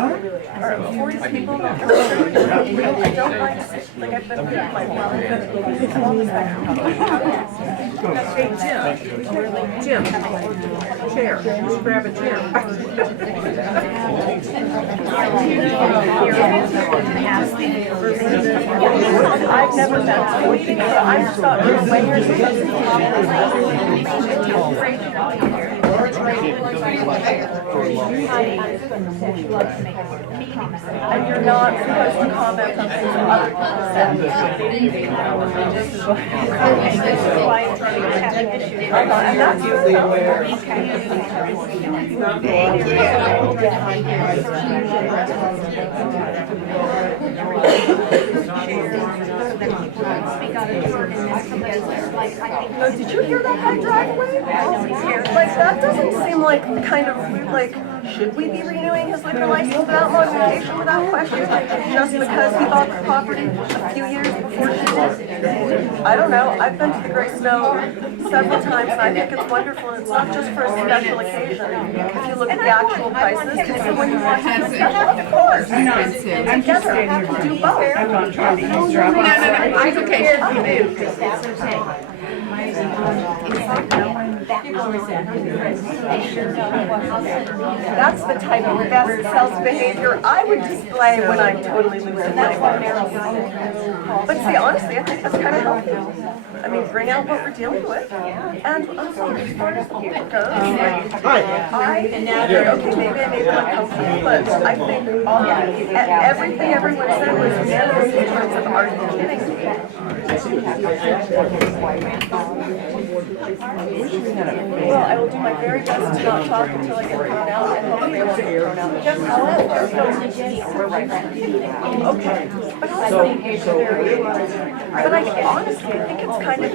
for the people, I don't like, like, I've been with my mom. Hey, Jim, chair, just grab a chair. I've never been to a meeting, so I'm just not sure when you're supposed to and you're not supposed to comment on things that other people said. And that's did you hear that guy drive away? Like, that doesn't seem like kind of, like, should we be renewing his liquor license without modification, without question, just because he bought the property a few years before she did? I don't know. I've been to the Gray Snow several times, and I think it's wonderful. And it's not just for a special occasion. If you look at the actual prices, it's when you want to do special, of course. I'm just standing here. Do both. I'm not trying to eavesdrop. It's okay. That's the type of best self-behavior I would display when I'm totally losing my mind. But see, honestly, I think that's kind of healthy. I mean, bring out what we're dealing with. And also, as far as the people goes, okay, maybe I made them uncomfortable, but I think everything everyone said was unanimous in terms of, are you kidding me? Well, I will do my very best to not talk until I get thrown out, and hopefully I won't get thrown out. Okay. But honestly, I think it's kind of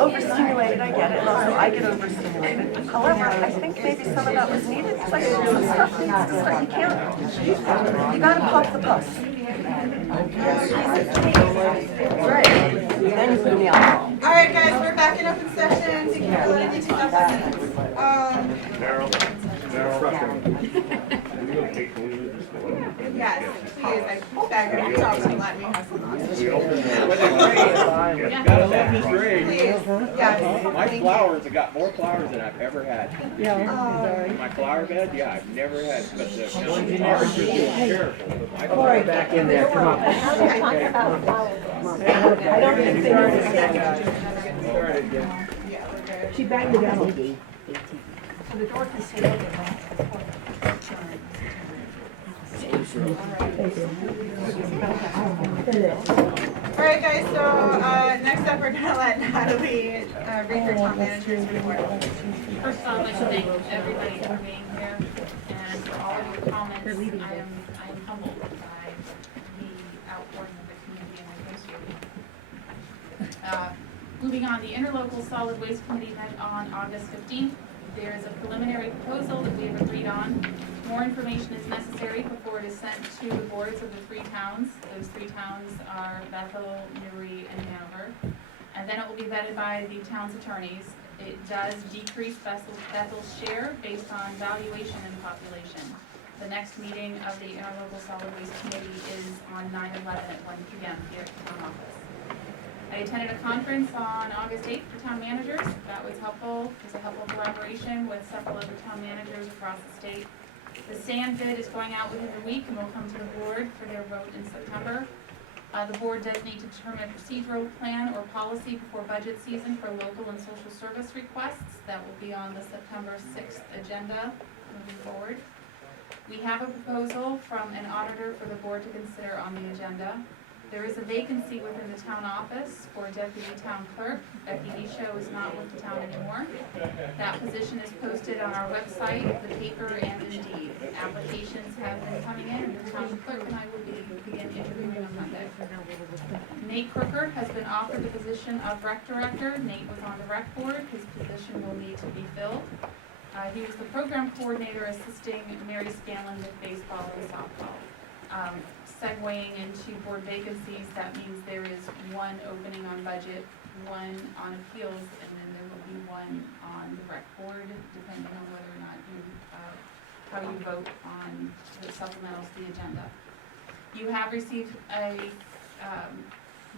overstimulated, I get it, and also I get overstimulated. However, I think maybe some of that was needed, because some stuff needs to start, you gotta pop the pus. Right. Then you put me on. All right, guys, we're backing up in session. Thank you for letting me take up the minutes. Yes, please, I beg of you, don't let me have some oxygen. Please, yes. My flowers, I got more flowers than I've ever had. My flower bed, yeah, I've never had, but the flowers are terrible. My flower back in there, come on. I don't think they She banged it out. So the door can stay open. All right, guys, so next up, we're gonna let Natalie read her town manager's report. First off, I'd like to thank everybody for being here and for all of your comments. I am humbled by the outpouring of the community and their history. Moving on, the Interlocal Solid Waste Committee met on August 15th. There is a preliminary proposal that we have agreed on. More information is necessary before it is sent to the boards of the three towns. Those three towns are Bethel, Newry, and Hanover. And then it will be vetted by the town's attorneys. It does decrease Bethel's share based on valuation and population. The next meeting of the Interlocal Solid Waste Committee is on 9/11 at 1 p.m. here at the town office. I attended a conference on August 8th for town managers. That was helpful. It was a helpful collaboration with several other town managers across the state. The sand bid is going out within the week and will come to the board for their vote in September. The board does need to determine a procedural plan or policy before budget season for local and social service requests. That will be on the September 6th agenda moving forward. We have a proposal from an auditor for the board to consider on the agenda. There is a vacancy within the town office for deputy town clerk. Becky Nisho is not with the town anymore. That position is posted on our website, the paper, and Indeed. Applications have been coming in, and the town clerk and I will begin interviewing on Monday. Nate Crooker has been offered the position of rec director. Nate was on the rec board. His position will need to be filled. He was the program coordinator assisting Mary Scanlon with baseball and softball. Segueing into board vacancies, that means there is one opening on budget, one on appeals, and then there will be one on the rec board, depending on whether or not you how you vote on the supplementals to the agenda. You have received a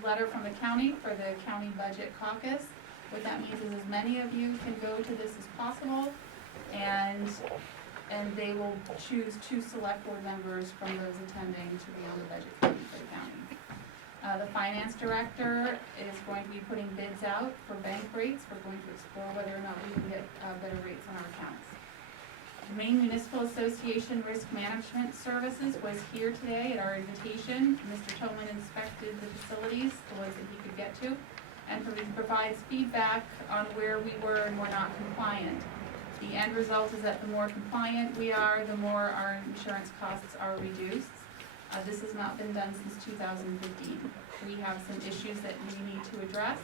letter from the county for the county budget caucus. What that means is as many of you can go to this as possible, and they will choose 2 select board members from those attending to be on the budget committee for the county. The finance director is going to be putting bids out for bank rates. We're going to explore whether or not we can get better rates on our accounts. The Maine Municipal Association Risk Management Services was here today at our invitation. Mr. Tillman inspected the facilities, the ones that he could get to, and provides feedback on where we were and were not compliant. The end result is that the more compliant we are, the more our insurance costs are reduced. This has not been done since 2015. We have some issues that we need to address.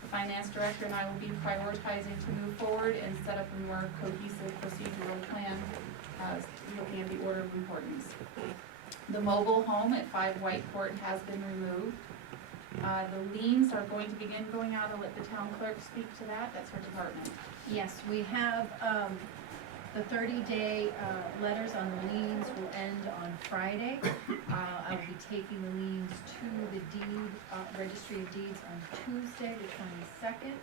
The finance director and I will be prioritizing to move forward and set up a more cohesive procedural plan, looking at the order of importance. The mobile home at 5 White Court has been removed. The liens are going to begin going out. I'll let the town clerk speak to that. That's her department. Yes, we have, the 30-day letters on the liens will end on Friday. I'll be taking the liens to the registry of deeds on Tuesday, the 22nd.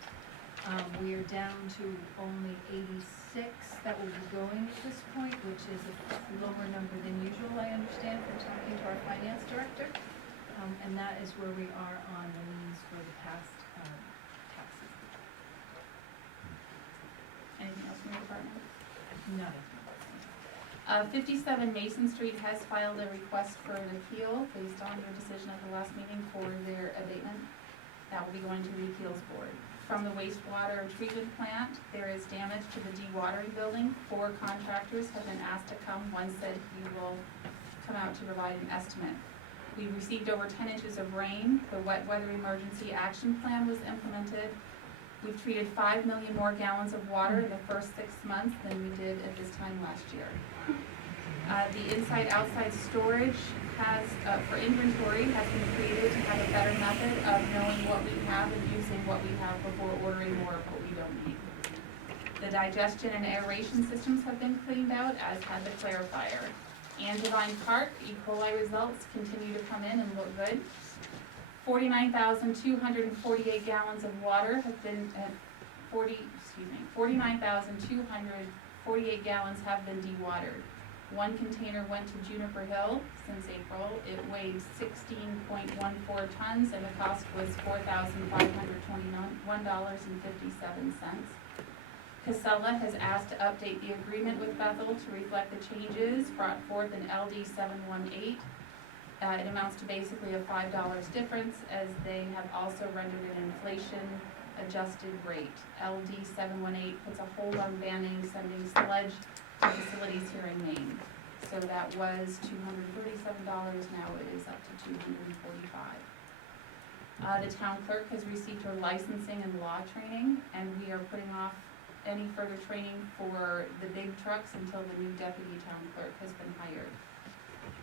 We are down to only 86 that will be going at this point, which is a lower number than usual, I understand, from talking to our finance director. And that is where we are on the liens for the past taxes. Anything else from your department? None. 57 Mason Street has filed a request for an appeal based on your decision at the last meeting for their abatement. That will be going to the appeals board. From the wastewater treatment plant, there is damage to the dewatering building. 4 contractors have been asked to come. One said he will come out to provide an estimate. We received over 10 inches of rain. The wet weather emergency action plan was implemented. We've treated 5 million more gallons of water in the first 6 months than we did at this time last year. The inside-outside storage has, for inventory, has been created to have a better method of knowing what we have and using what we have before ordering more of what we don't need. The digestion and aeration systems have been cleaned out, as had the clarifier. Angevine Park, E. coli results continue to come in and look good. 49,248 gallons of water have been, 49,248 gallons have been dewatered. 1 container went to Juniper Hill since April. It weighed 16.14 tons and the cost was $4,521.57. Casella has asked to update the agreement with Bethel to reflect the changes brought forth in LD 718. It amounts to basically a $5 difference, as they have also rendered an inflation-adjusted rate. LD 718 puts a hold on banning sending sludge to facilities here in Maine. So that was $237, now it is up to $245. The town clerk has received her licensing and law training, and we are putting off any further training for the big trucks until the new deputy town clerk has been hired.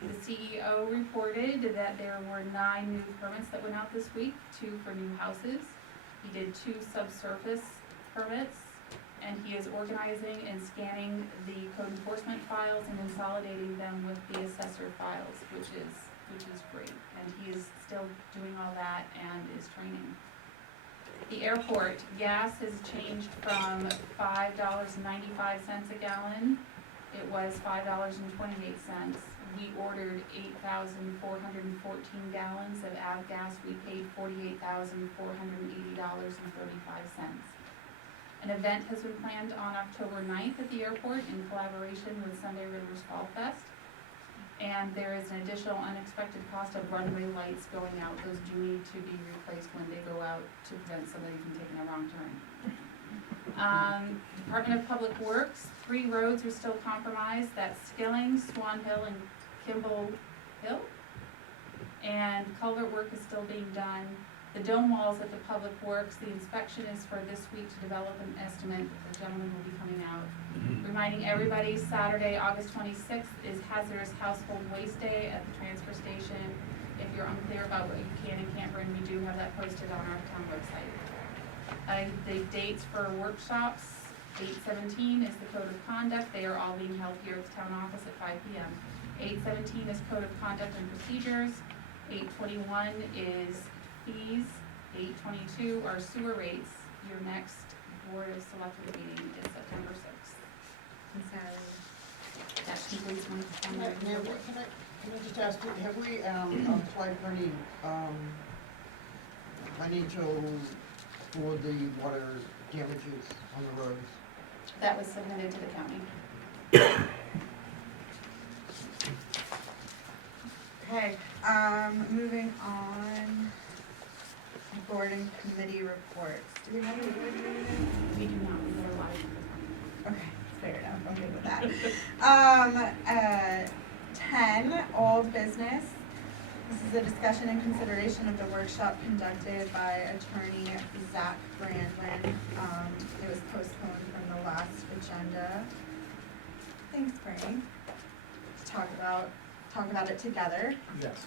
The CEO reported that there were 9 new permits that went out this week, 2 for new houses. He did 2 subsurface permits, and he is organizing and scanning the code enforcement files and consolidating them with the assessor files, which is great. And he is still doing all that and is training. The airport, gas has changed from $5.95 a gallon. It was $5.28. We ordered 8,414 gallons of avgas. We paid $48,480.35. An event has been planned on October 9th at the airport in collaboration with Sunday Rivers Fall Fest. And there is an additional unexpected cost of runway lights going out. Those do need to be replaced when they go out to prevent somebody from taking a wrong turn. Department of Public Works, 3 roads are still compromised. That's Skilling, Swan Hill, and Kimball Hill. And culvert work is still being done. The dome walls at the Public Works, the inspection is for this week to develop an estimate. The gentleman will be coming out. Reminding everybody, Saturday, August 26th is Hazardous Household Waste Day at the transfer station. If you're unclear about what you can and can't bring, we do have that posted on our town website. The dates for workshops 8:17 is the code of conduct. They are all being held here at the town office at 5 p.m. 8:17 is code of conduct and procedures. 8:21 is fees. 8:22 are sewer rates. Your next Board of Selectmen meeting is September 6th. That concludes my Can I just ask, have we applied for any financial for the water damages on the roads? That was submitted to the county. Okay, moving on, board and committee reports. Do we have any board meetings? We do not, we are live. Okay, fair enough, I'm good with that. 10, old business. This is a discussion and consideration of the workshop conducted by attorney Zach Brandlin. It was postponed from the last agenda. Thanks, Frank. Talk about it together. Yes.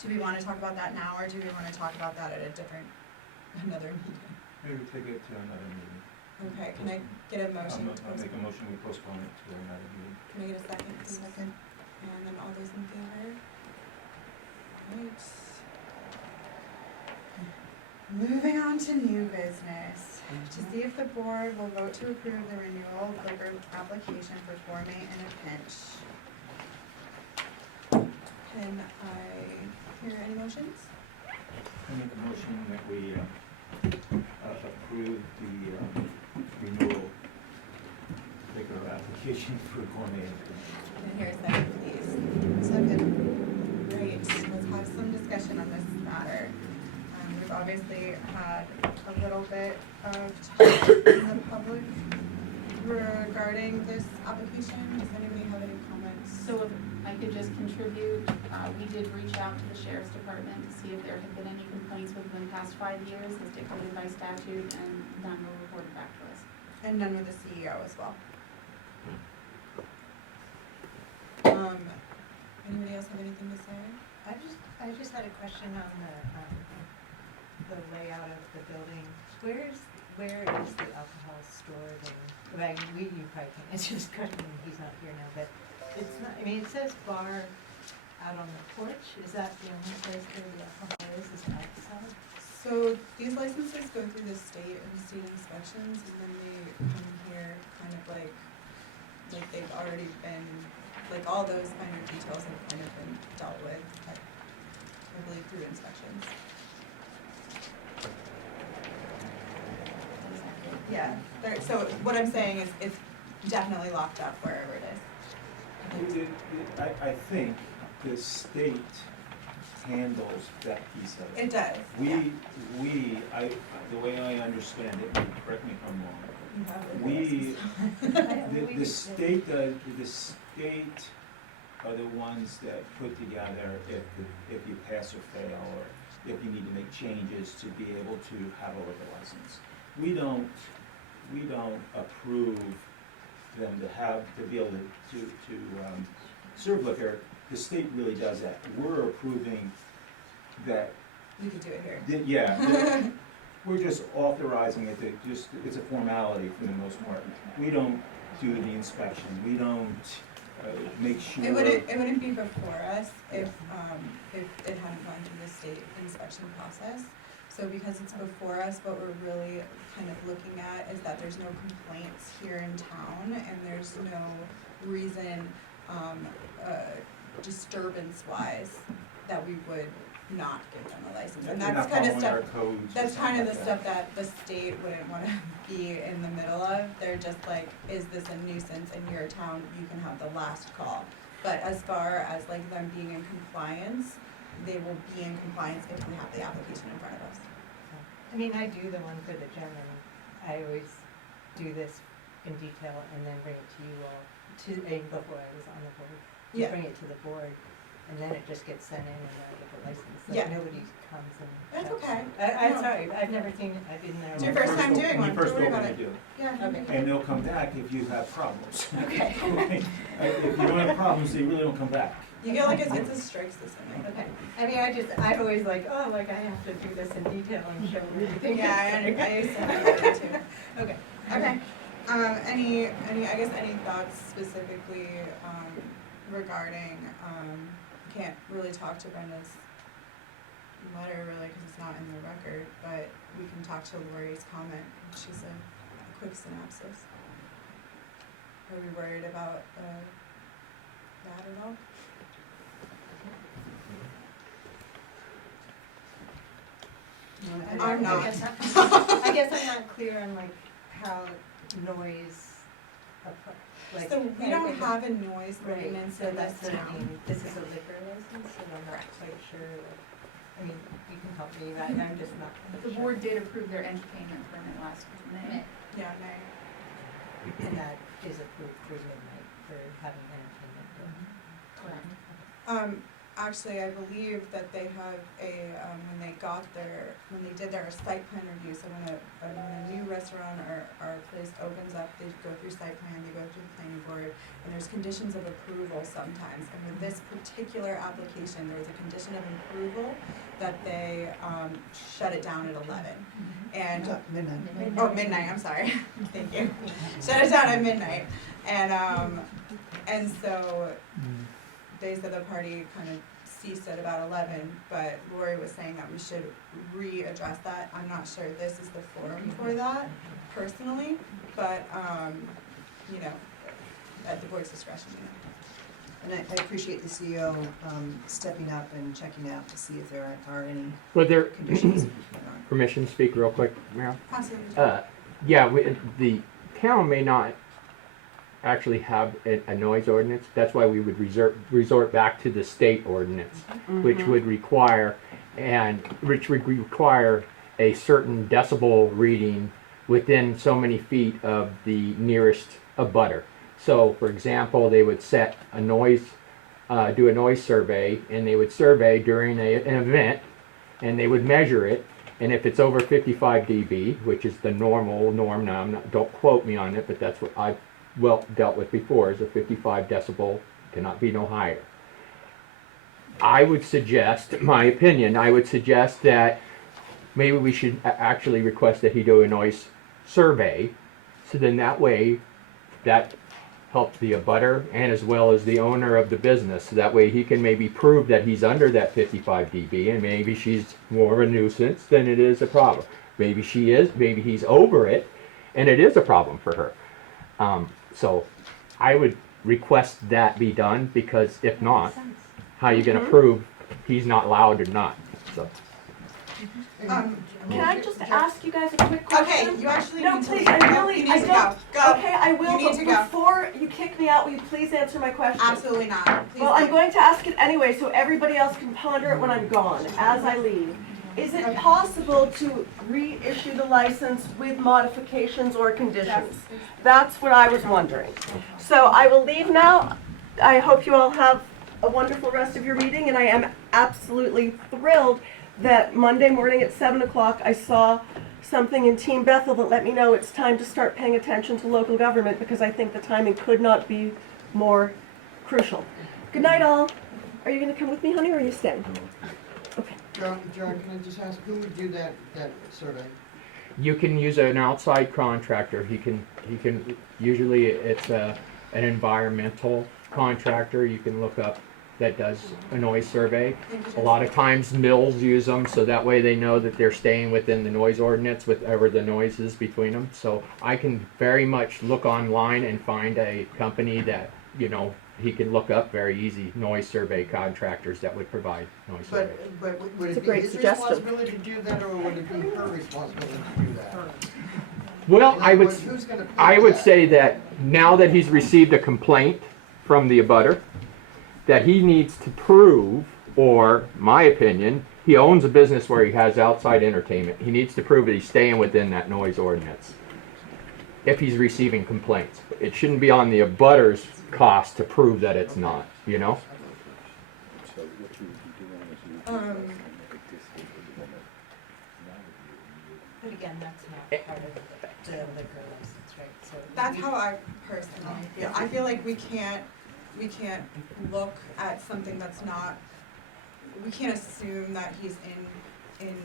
Do we want to talk about that now, or do we want to talk about that at another meeting? Maybe take it to another meeting. Okay, can I get a motion? I'll make a motion, we postpone it to another meeting. Can I get a second, please? Second. And then all those in favor? Right. Moving on to new business. To see if the board will vote to approve the renewal liquor application for Gourmet in a Pinch. Can I hear any motions? I make a motion that we approve the renewal liquor application for Gourmet. Can I hear a second, please? Second. Great, let's have some discussion on this matter. We've obviously had a little bit of talk in the public regarding this application. Does anybody have any comments? So if I could just contribute, we did reach out to the sheriff's department to see if there had been any complaints within the past 5 years as dictated by statute, and none were reported back to us. And none with the CEO as well. Anybody else have anything to say? I just had a question on the layout of the building. Where is the alcohol stored? And you probably can't answer this question, he's not here now, but it's not, I mean, it says bar out on the porch. Is that the only place where the alcohol is outside? So these licenses go through the state and state inspections, and then they come here kind of like they've already been, like all those minor details have kind of been dealt with, I believe, through inspections. Yeah, so what I'm saying is it's definitely locked up wherever it is. I think the state handles that piece of it. It does. The way I understand it, correct me if I'm wrong, the state are the ones that put together if you pass or fail, or if you need to make changes to be able to have a liquor license. We don't approve them to be able to serve liquor. The state really does that. We're approving that. We could do it here. Yeah. We're just authorizing it, it's a formality for the most part. We don't do the inspection, we don't make sure. It wouldn't be before us if it hadn't gone through the state inspection process. So because it's before us, what we're really kind of looking at is that there's no complaints here in town, and there's no reason, disturbance-wise, that we would not give them a license. And that's kind of stuff, that's kind of the stuff that the state wouldn't want to be in the middle of. They're just like, is this a nuisance in your town? You can have the last call. But as far as like them being in compliance, they will be in compliance if we have the application in front of us. I mean, I do the one for the gym, and I always do this in detail and then bring it to you all, before I was on the board. Yeah. Bring it to the board, and then it just gets sent in and with the license. Like Yeah. nobody comes and That's checks. okay. I'm No. sorry, I've never seen it, I've been there. It's your first time doing one, don't worry about it. Yeah. Okay. And they'll come back if you have problems. Okay. If you don't have problems, they really don't come back. You get like it's a strike system. Okay, I mean, I've always like, oh, like I have to do this in detail and show everything. Yeah, I used to have to do it too. Okay, okay. Any thoughts specifically, regarding, can't really talk to Brenda's letter really because it's not in the record, but we can talk to Lori's comment. She's a quick synopsis. Are we worried about, that at all? I'm not. I guess I'm not clear on like how noise, like. So we don't have a noise Right, ordinance so in this that's what I town. mean, this is a liquor license, and I'm not quite sure, like, I mean, you can help me, I'm just not. The board did approve their entertainment permit last May. Yeah, no. And that is approved through midnight for having entertainment. Correct. Actually, I believe that they have when they did their site plan review, so when a new restaurant or place opens up, they go through site plan, they go through the planning board, and there's conditions of approval sometimes. And with this particular application, there was a condition of approval that they, shut it down at 11. And, Midnight. oh, midnight, I'm sorry, thank you. Shut it down at midnight. And so they said the party kind of ceased at about 11, but Lori was saying that we should readdress that. I'm not sure this is the forum for that personally, but, at the board's discretion. And I appreciate the CEO stepping up and checking out to see if there are any Were there conditions. permission to speak real quick, Meryl? Absolutely. Yeah, the town may not actually have a noise ordinance. That's why we would resort back to the state ordinance, which would require a certain decibel reading within so many feet of the nearest abutter. So, for example, they would set a noise, do a noise survey, and they would survey during an event, and they would measure it. And if it's over 55 dB, which is the norm now, don't quote me on it, but that's what I've dealt with before, is a 55 decibel, cannot be no higher. I would suggest, my opinion, I would suggest that maybe we should actually request that he do a noise survey, so then that way, that helps the abutter and as well as the owner of the business. So that way he can maybe prove that he's under that 55 dB, and maybe she's more of a nuisance than it is a problem. Maybe she is, maybe he's over it, and it is a problem for her. So I would request that be done, because if not, how are you going to prove he's not loud or not? So. Can I just ask you guys a quick question? Okay, you actually No, need to please, leave. I No, really, you need I to don't. go. Okay, I will, You need but to go. before you kick me out, will you please answer my question? Absolutely not. Please Well, I'm leave. going to ask it anyway, so everybody else can ponder it when I'm gone, as I leave. Is it possible to reissue the license with modifications or conditions? That's what I was wondering. So I will leave now. I hope you all have a wonderful rest of your meeting, and I am absolutely thrilled that Monday morning at 7 o'clock I saw something in Team Bethel that let me know it's time to start paying attention to local government, because I think the timing could not be more crucial. Good night, all. Are you going to come with me, honey, or are you staying? Okay. John, can I just ask, who would do that survey? You can use an outside contractor. He can usually it's an environmental contractor. You can look up that does a noise survey. A lot of times mills use them, so that way they know that they're staying within the noise ordinance, whatever the noise is between them. So I can very much look online and find a company that, he can look up very easy noise survey contractors that would provide noise surveys. But would It's a it be great his suggestion. responsibility to do that, or would it be her responsibility to do that? Well, In I other would words, who's gonna pay I for would that? say that now that he's received a complaint from the abutter, that he needs to prove, or my opinion, he owns a business where he has outside entertainment. He needs to prove that he's staying within that noise ordinance if he's receiving complaints. It shouldn't be on the abutter's cost to prove that it's not, But again, that's not part of the liquor license, right? So That's how I personally feel. I feel like we can't we can't look at something that's not, we can't assume that he's in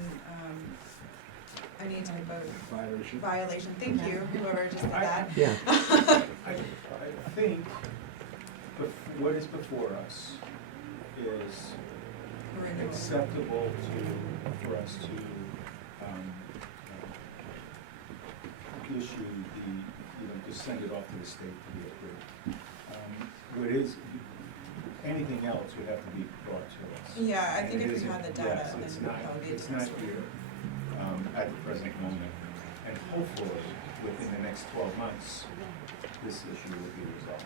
any type of violation. Thank you, whoever just did that. Yeah. I think what is before us is acceptable for us to issue to send it off to the state to be approved. What is, anything else would have to be brought to us. Yeah, I think And it if we isn't- had the data, yes, then it's that not, would be it's not adjustable. here, at the present moment. And hopefully, within the next 12 months, this issue will be resolved.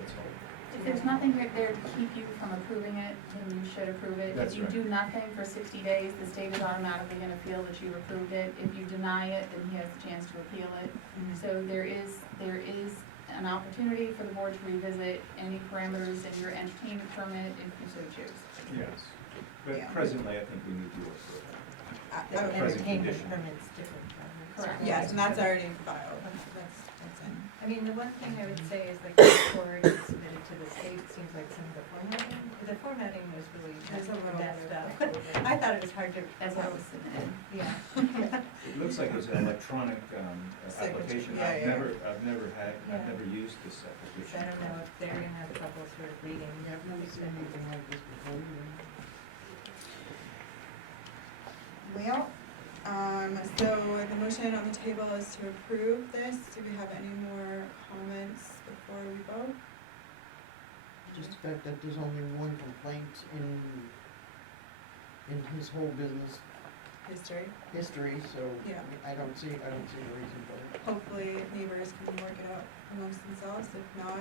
Let's hope. If there's nothing right there to keep you from approving it, then you should approve it. That's If you right. do nothing for 60 days, the state is automatically gonna feel that you approved it. If you deny it, then he has the chance to appeal it. So there is an opportunity for the board to revisit any parameters in your entertainment permit if you so choose. Yes, but Yeah. presently, I think we need to approve it. The Present entertainment condition. permit's different from. Correct. Yes, and that's already filed, that's in. I mean, the one thing I would say is like the report is submitted to the state, seems like some of the formatting was really There's a little messed bit up. of I thought it was hard to. That's how it was submitted. Yeah. It looks like it's an electronic application. Yeah, yeah. I've never used this So application. I don't know if they're gonna have trouble sort of reading. I've never seen anything like this before. Well, so the motion on the table is to approve this. Do we have any more comments before we vote? Just the fact that there's only one complaint in his whole business History? so Yeah. I don't see the reason for it. Hopefully neighbors can work it out amongst themselves. If not,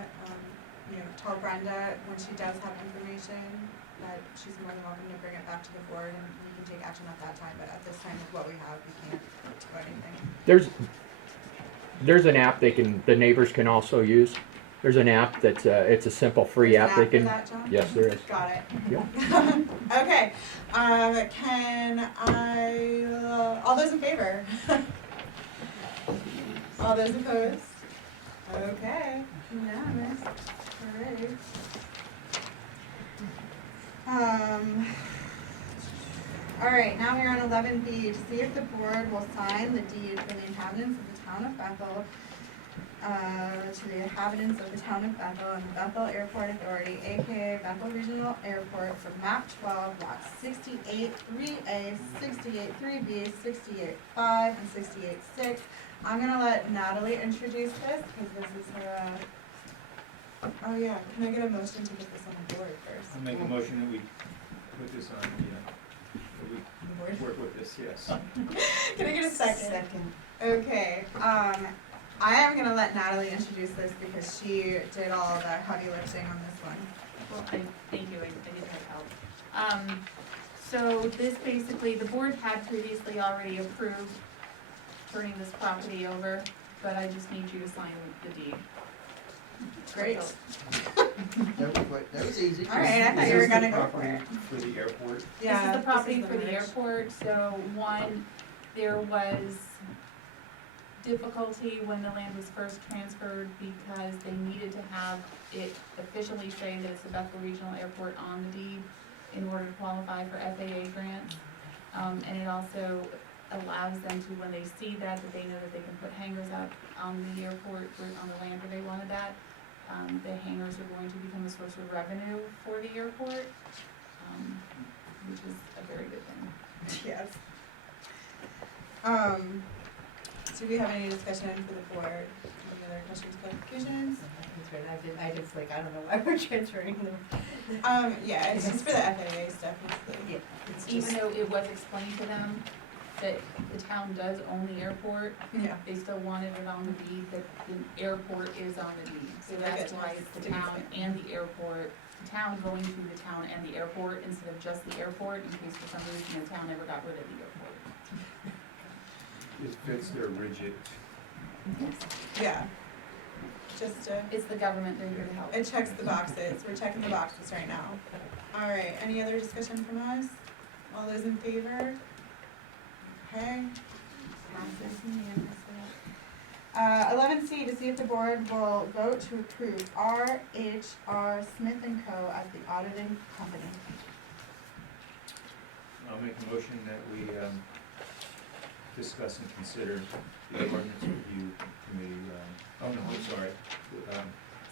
tell Brenda when she does have information that she's more than welcome to bring it back to the board and we can take action at that time. But at this time, with what we have, we can't do anything. There's an app the neighbors can also use. There's an app that's it's a simple free There's app an they can. app for that, John? Yes, there is. Got it. Yeah. Okay, can I, all those in favor? All those opposed? Okay, unanimous, alright. Alright, now we're on 11B, to see if the board will sign the deed for the inhabitants of the town of Bethel, to the inhabitants of the town of Bethel and the Bethel Airport Authority, aka Bethel Regional Airport, for map 12, lots 68, 3A, 68, 3B, 68, 5, and 68, 6. I'm gonna let Natalie introduce this, because this is her, oh yeah, can I get a motion to get this on the board first? I'll make a motion that we put this on, The board? that we work with this, yes. Can I get a second? Second. Okay, I am gonna let Natalie introduce this because she did all the heavy lifting on this one. Well, thank you, I did have help. So this basically, the board had previously already approved turning this property over, but I just need you to sign the deed. Great. That was easy. All right, I thought you were gonna go for it. For the airport. Yeah, This is the property this is for the merge. airport, so one, there was difficulty when the land was first transferred because they needed to have it officially say that it's the Bethel Regional Airport on the deed in order to qualify for FAA grants. And it also allows them to, when they see that they know that they can put hangars up on the airport, or on the land where they wanted that. The hangars are going to become a source of revenue for the airport, which is a very good thing. Yes. Do we have any discussion for the board? Any other questions, clarifications? I just like, I don't know why we're transferring them. Yeah, it's just for the FAA stuff, mostly. Yeah. It's Even just, though it was explained to them that the town does own the airport, yeah, they still wanted it on the deed, that the airport is on the deed. So So they that's get why to it's the do town something. and the airport, the town going through the town and the airport instead of just the airport, in case for some reason the town never got rid of the airport. It fits their rigid, yeah. Just, It's the government, they're here to help. it checks the boxes, we're checking the boxes right now. All right, any other discussion from us? All those in favor? Okay, passes unanimously. 11C, to see if the board will vote to approve RHR Smith and Co. as the auditing company. I'll make a motion that we discuss and consider the ordinance review committee, oh no, I'm sorry.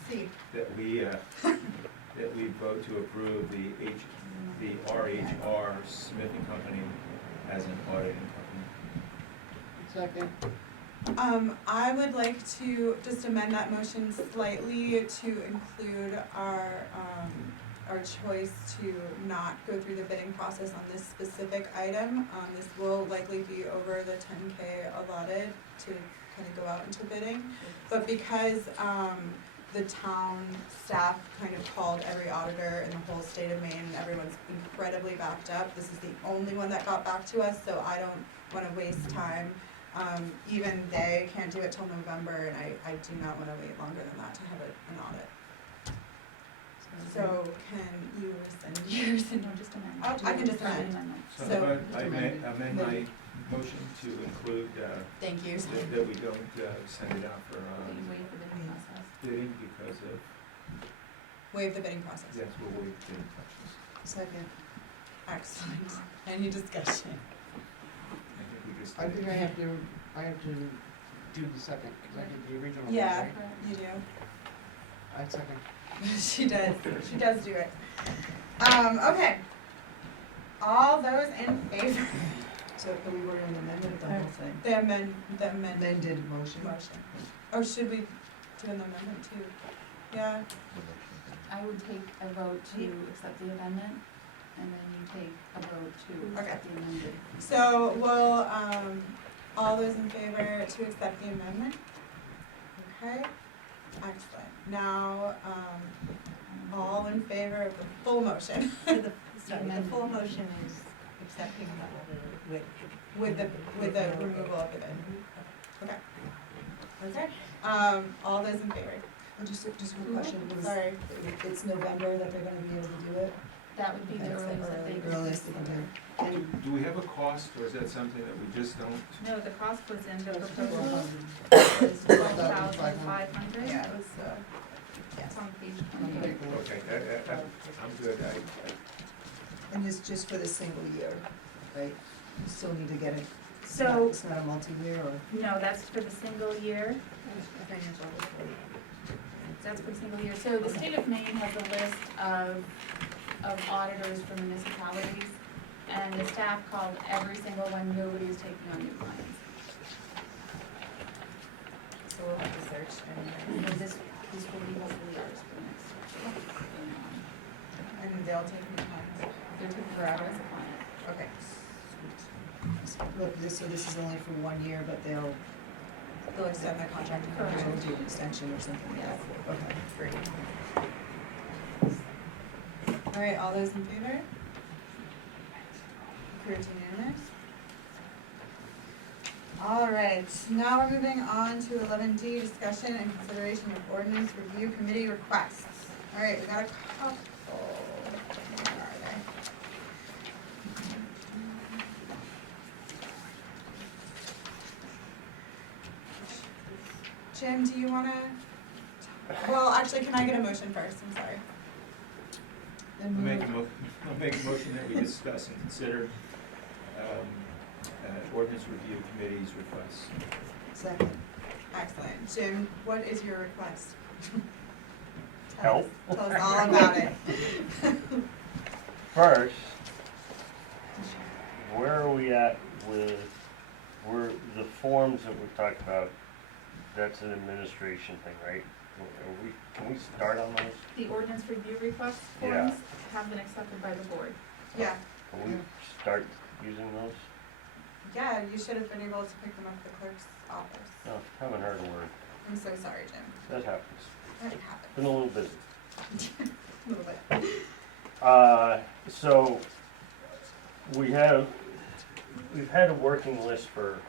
C. That we vote to approve the RHR Smith and Company as an auditing company. Second. I would like to just amend that motion slightly to include our choice to not go through the bidding process on this specific item. This will likely be over the 10K allotted to kind of go out into bidding. But because the town staff kind of called every auditor in the whole state of Maine, and everyone's incredibly backed up, this is the only one that got back to us, so I don't wanna waste time. Even they can't do it till November, and I do not wanna wait longer than that to have an audit. So can you rescind yours and No, just amend. Oh, I can just amend. So I amend my motion to include, Thank you. that we don't send it out for We wait for the bidding process. bidding because of, Waive the bidding process. yes, we'll waive bidding process. Second. Excellent. Any discussion? I think we just. I think I have to do the second, because I did the original one, Yeah, right? you do. I second. She does do it. Okay. All those in favor? So are we voting on the amendment of the whole thing? The amended Amended motion? Or should we do an amendment too? Yeah, I would take a vote to accept the amendment, and then you take a vote to accept the amendment. so we'll, all those in favor to accept the amendment? Okay, excellent. Now, all in favor of the full motion? The full motion is accepting the, With the removal of the bid? Okay. Okay, all those in favor? Just one question, was, Sorry. it's November that they're gonna be able to do it? That would be the That's earliest that they could. earliest they can do. And Do we have a cost, or is that something that we just don't? No, the cost was in the proposal, was $12,500. Yeah, it was, It's on page I'm gonna 28. take a look. Okay, I'm good, And it's just for the single year, right? You still need to get it, So, it's not a multi-year or? no, that's for the single year. That's for the single year. So the state of Maine has a list of auditors for municipalities, and the staff called every single one, nobody's taking on new clients. so we'll have to search and, So this will be hopefully ours for the next. and they'll take new clients. They're taking forever as a client. Okay. Look, so this is only for 1 year, but they'll Extend the contract. do an extension or something like that. Okay. Great. All right, all those in favor? Approved unanimous. All right, now we're moving on to 11D, discussion and consideration of ordinance review committee requests. All right, we got a couple. Where are they? Jim, do you wanna? Well, actually, can I get a motion first? I'm sorry. I'll make a motion that we discuss and consider, ordinance review committee's requests. Second. Excellent. Jim, what is your request? Help. Tell us all about it. First, where are we at with, the forms that we talked about, that's an administration thing, right? Can we start on those? The ordinance review request Yeah. forms have been accepted by the board. Yeah, Can we start using those? yeah, you should have been able to pick them up at the clerk's office. No, haven't heard a word. I'm so sorry, Jim. That happens. That happened. Been a little busy. A little bit. So, we've had a working list for,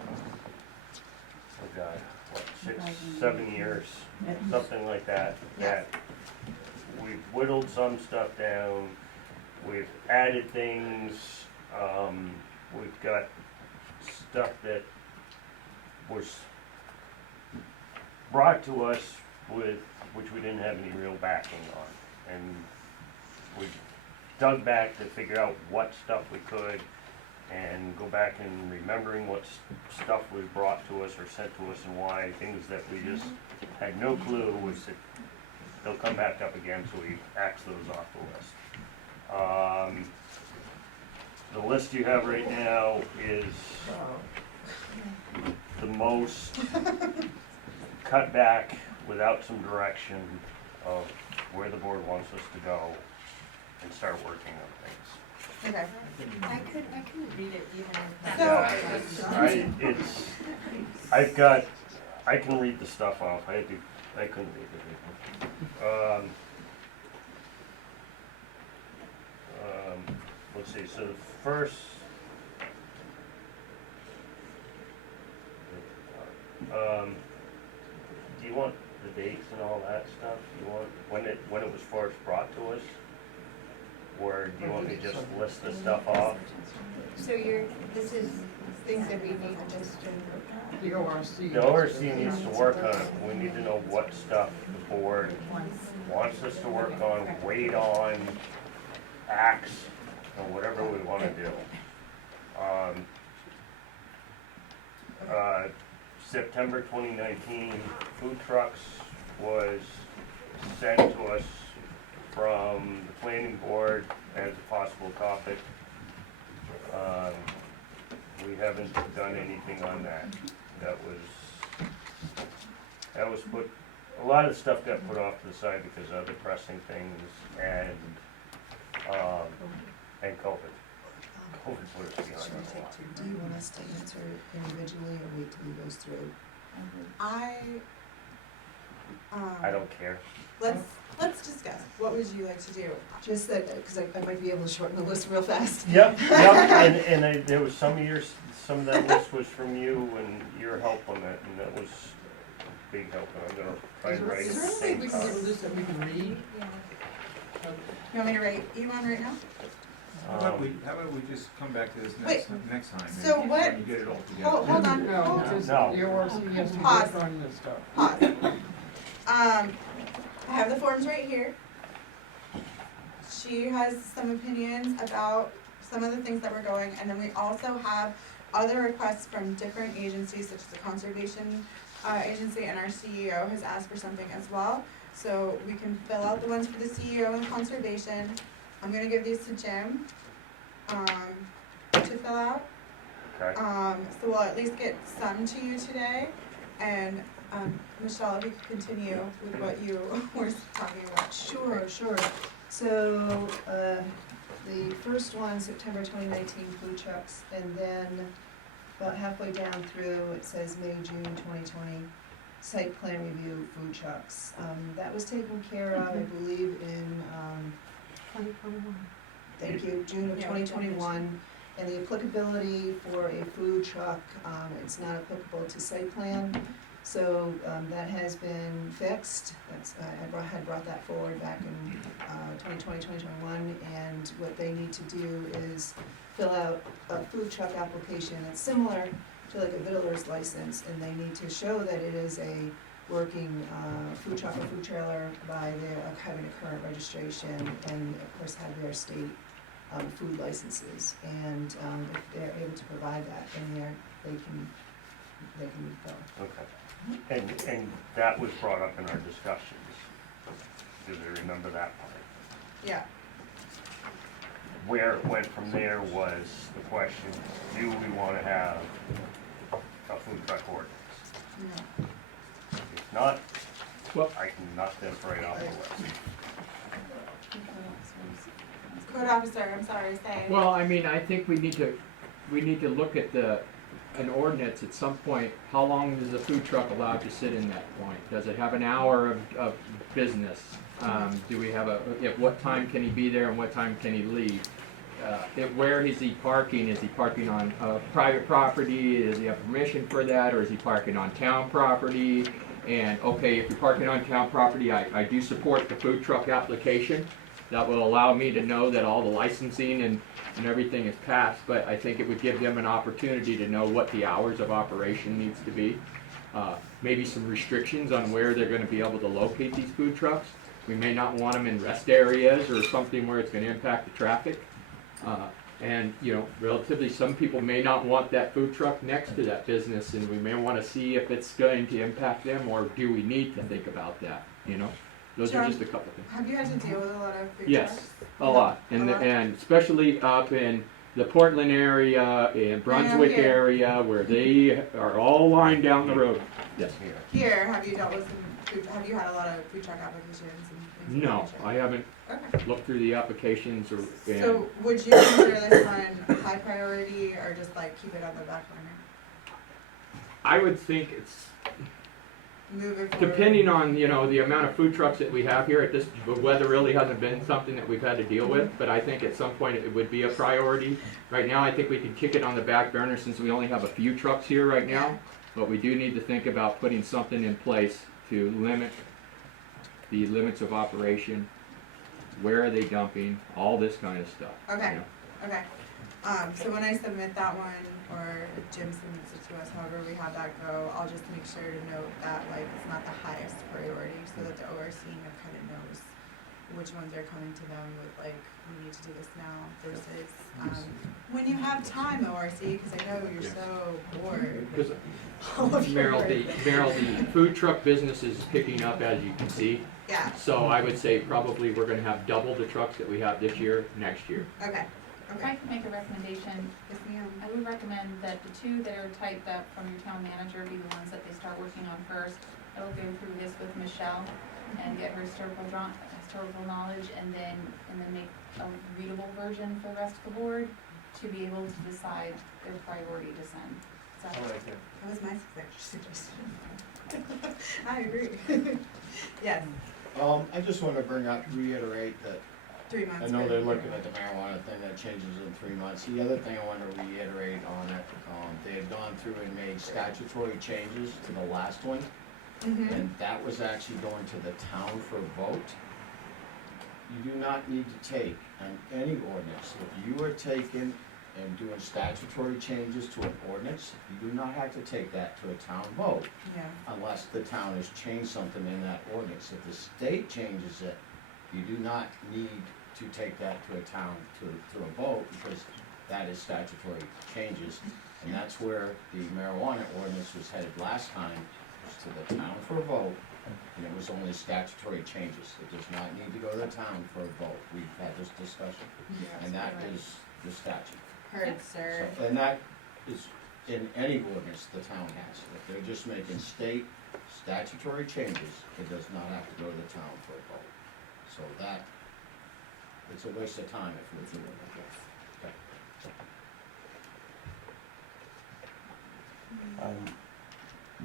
oh God, what, 6, 7 years, something like that. Yes. That we've whittled some stuff down, we've added things, we've got stuff that was brought to us with, which we didn't have any real backing on. And we dug back to figure out what stuff we could and go back and remembering what stuff was brought to us or sent to us and why, things that we just had no clue. We said, they'll come back up again, so we axed those off the list. The list you have right now is the most cut back without some direction of where the board wants us to go and start working on things. Okay. I couldn't read it even if. Yeah, I can read the stuff off, I couldn't read it. Let's see, so the first, do you want the dates and all that stuff? Do you want, when it was first brought to us? Or do you want me to just list the stuff off? So this is things that we need just to. The ORC. The ORC needs to work on it. We need to know what stuff the board wants us to work on, wait on, axe, or whatever we want to do. September 2019, food trucks was sent to us from the planning board as a possible topic. We haven't done anything on that. That was put, a lot of the stuff got put off to the side because of other pressing things and COVID. COVID put us behind Should we on a take lot. two? Do you want us to answer individually or wait till he goes through? I don't care. let's discuss. What would you like to do? Just that, because I might be able to shorten the list real fast. Yep, and there was some of that list was from you and your help on that, and that was big help, and I'm gonna try and write it at the same Is there anything we can time. get this that we can read? You want me to write you on right now? How about we just come back to this Wait, next time? so and what- you get it all together. Hold on. No, Hold on. because No. the ORC has to Pause. work on this stuff. Pause. I have the forms right here. She has some opinions about some of the things that we're going, and then we also have other requests from different agencies, such as the conservation agency, and our CEO has asked for something as well. So we can fill out the ones for the CEO and conservation. I'm gonna give these to Jim, to fill out. Okay. So we'll at least get some to you today, and, Michelle, if you could continue with what you were talking about. Sure. So, the first one, September 2019 food trucks, and then about halfway down through, it says May, June 2020, site plan review, food trucks. That was taken care of, I believe, in, 2021. thank you, June of Yeah, 2021. And the applicability for a food truck, it's not applicable to site plan. So, that has been fixed. That's, I had brought that forward back in, 2020, 2021. And what they need to do is fill out a food truck application that's similar to like a Vittler's license. And they need to show that it is a working, food truck or food trailer by their, having a current registration and of course have their state, food licenses. And, if they're able to provide that, then they can go. Okay. And that was brought up in our discussions. Do you remember that part? Yeah. Where it went from there was the question, do we wanna have a food truck ordinance? If not, Well- I can knock this right off the list. Code officer, I'm sorry, say. Well, I mean, I think we need to look at an ordinance at some point. How long is a food truck allowed to sit in that point? Does it have an hour of business? Do we have at what time can he be there and what time can he leave? Where is he parking? Is he parking on private property? Does he have permission for that, or is he parking on town property? And okay, if you're parking on town property, I do support the food truck application. that will allow me to know that all the licensing and everything is passed, but I think it would give them an opportunity to know what the hours of operation needs to be. Maybe some restrictions on where they're gonna be able to locate these food trucks. We may not want them in rest areas or something where it's gonna impact the traffic. And, you know, relatively, some people may not want that food truck next to that business, and we may wanna see if it's going to impact them, or do we need to think about that, you know? Those are John, just a couple things. Have you had to deal with a lot of food Yes, trucks? a lot, and, and especially up in the Portland area, and Brunswick here. area, where they are all lined down the road. Yes. Here, have you dealt with have you had a lot of food truck applications and things? No, like that? I haven't Okay. looked through the applications or, and So would you consider this one high priority or just like keep it on the back burner? I would think it's, Move it forward? depending on, you know, the amount of food trucks that we have here at this, the weather really hasn't been something that we've had to deal with, but I think at some point it would be a priority. Right now, I think we can kick it on the back burner since we only have a few trucks here right now, but we do need to think about putting something in place to limit the limits of operation, where are they dumping, all this kind of stuff. Okay. you know. Okay, so when I submit that one, or if Jim submits it to us, however we have that go, I'll just make sure to note that like it's not the highest priority, so that the ORC kind of knows which ones are coming to them with like, we need to do this now versus, when you have time, ORC, because I know you're so bored. Because All of your Meryl, the food truck business is picking up, as you can see. Yeah. So I would say probably we're gonna have double the trucks that we have this year, next year. Okay, If I could make a recommendation, yes ma'am. I would recommend that the two that are typed up from your town manager be the ones that they start working on first. I will go through this with Michelle and get her historical knowledge, and then make a readable version for the rest of the board to be able to decide their priority to send. So, That was my suggestion. I agree. Yes, I just wanna reiterate that 3 months. I know good. they're looking at the marijuana thing that changes in 3 months. The other thing I want to reiterate on it, they had gone through and made statutory changes to the last one, Mhm. and that was actually going to the town for a vote. You do not need to take on any ordinance, if you are taking and doing statutory changes to an ordinance, you do not have to take that to a town vote Yeah. unless the town has changed something in that ordinance. If the state changes it, you do not need to take that to a town, to a vote, because that is statutory changes. And that's where the marijuana ordinance was headed last time, was to the town for a vote, and it was only statutory changes. It does not need to go to the town for a vote. We've had this discussion, and that is the statute. Heard, sir. So, and that is in any ordinance the town has. If they're just making state statutory changes, it does not have to go to the town for a vote. So that, it's a waste of time if we're doing that. Okay.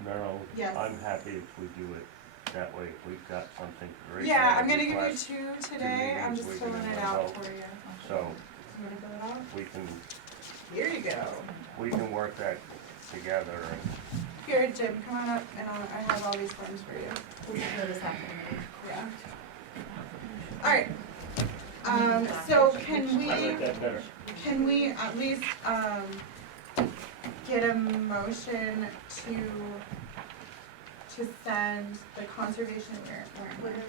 Meryl, Yes. I'm happy if we do it that way. We've got something right Yeah, now. I'm gonna give you request, 2 today, I'm meetings, just we can filling it have out both. for you. So You wanna fill it out? we Here you go. can work that together and Here, Jim, come on up, and I have all these forms for you. We'll just do this after. Yeah. Alright, so can I like we, that better. can we at least, get a motion to send the conservation, where am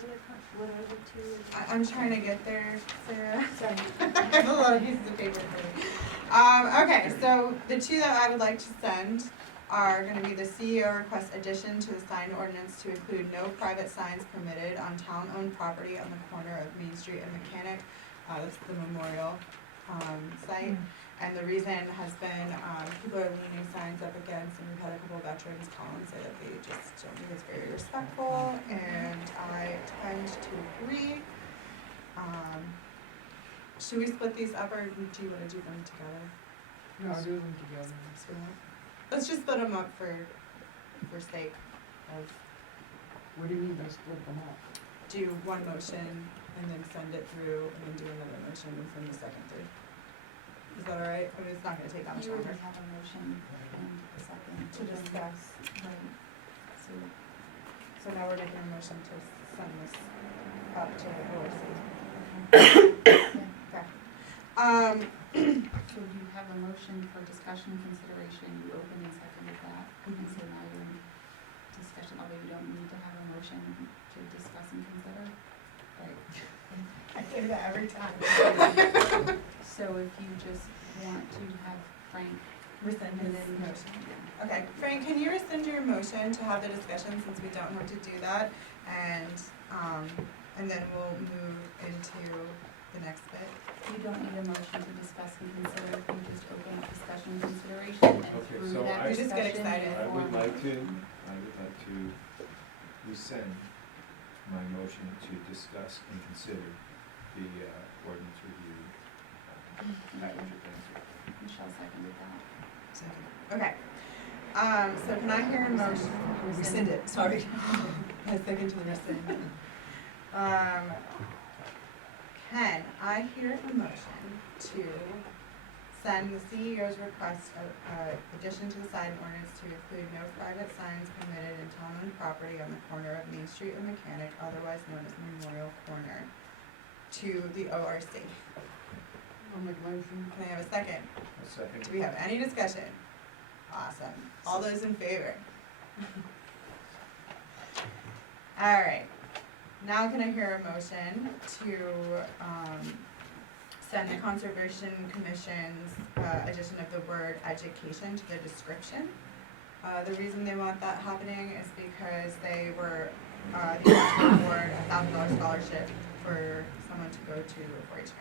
I? I'm trying to get there, Sarah. Sorry. I have a lot of pieces of paper for me. Okay, so the 2 that I would like to send are gonna be the CEO request addition to the sign ordinance to include no private signs permitted on town-owned property on the corner of Main Street and Mechanic. That's the memorial, site. And the reason has been, people are leaning signs up against, and we've had a couple of veterans call and say that they just don't think it's very respectful, and I tend to agree. Should we split these up, or do you wanna do them together? No, do them together. Let's just split them up for sake of, What do you mean by split them up? do one motion and then send it through, and then do another motion and send the second through. Is that all right? I mean, it's not gonna take that much you longer. already have a motion and a second. To discuss, right. So now we're making a motion to send this up to the ORC. Okay. So you have a motion for discussion consideration, you opened and seconded that, and so now you're in discussion, although you don't need to have a motion to discuss and consider. Right. I say that every time. So if you just want to have Frank Rescind and his then motion. Okay, Frank, can you rescind your motion to have the discussion since we don't have to do that? And then we'll move into the next bit. You don't need a motion to discuss and consider, you just open up discussion and consideration, and Okay, through so that I- You just get discussion, excited. you I would form- like to rescind my motion to discuss and consider the ordinance review package of things. Michelle seconded that. Second. Okay. So can I hear a motion? Rescind it, sorry. I second to the rescind. Can I hear a motion to send the CEO's request of addition to the sign ordinance to include no private signs permitted in town-owned property on the corner of Main Street and Mechanic, otherwise known as Memorial Corner, to the ORC? I'll make a motion. Can I have a second? A second. Do we have any discussion? Awesome. All those in favor? All right. Now can I hear a motion to send the Conservation Commission's addition of the word education to the description? The reason they want that happening is because they were, the election award a $1,000 scholarship for someone to go to a 4-H camp.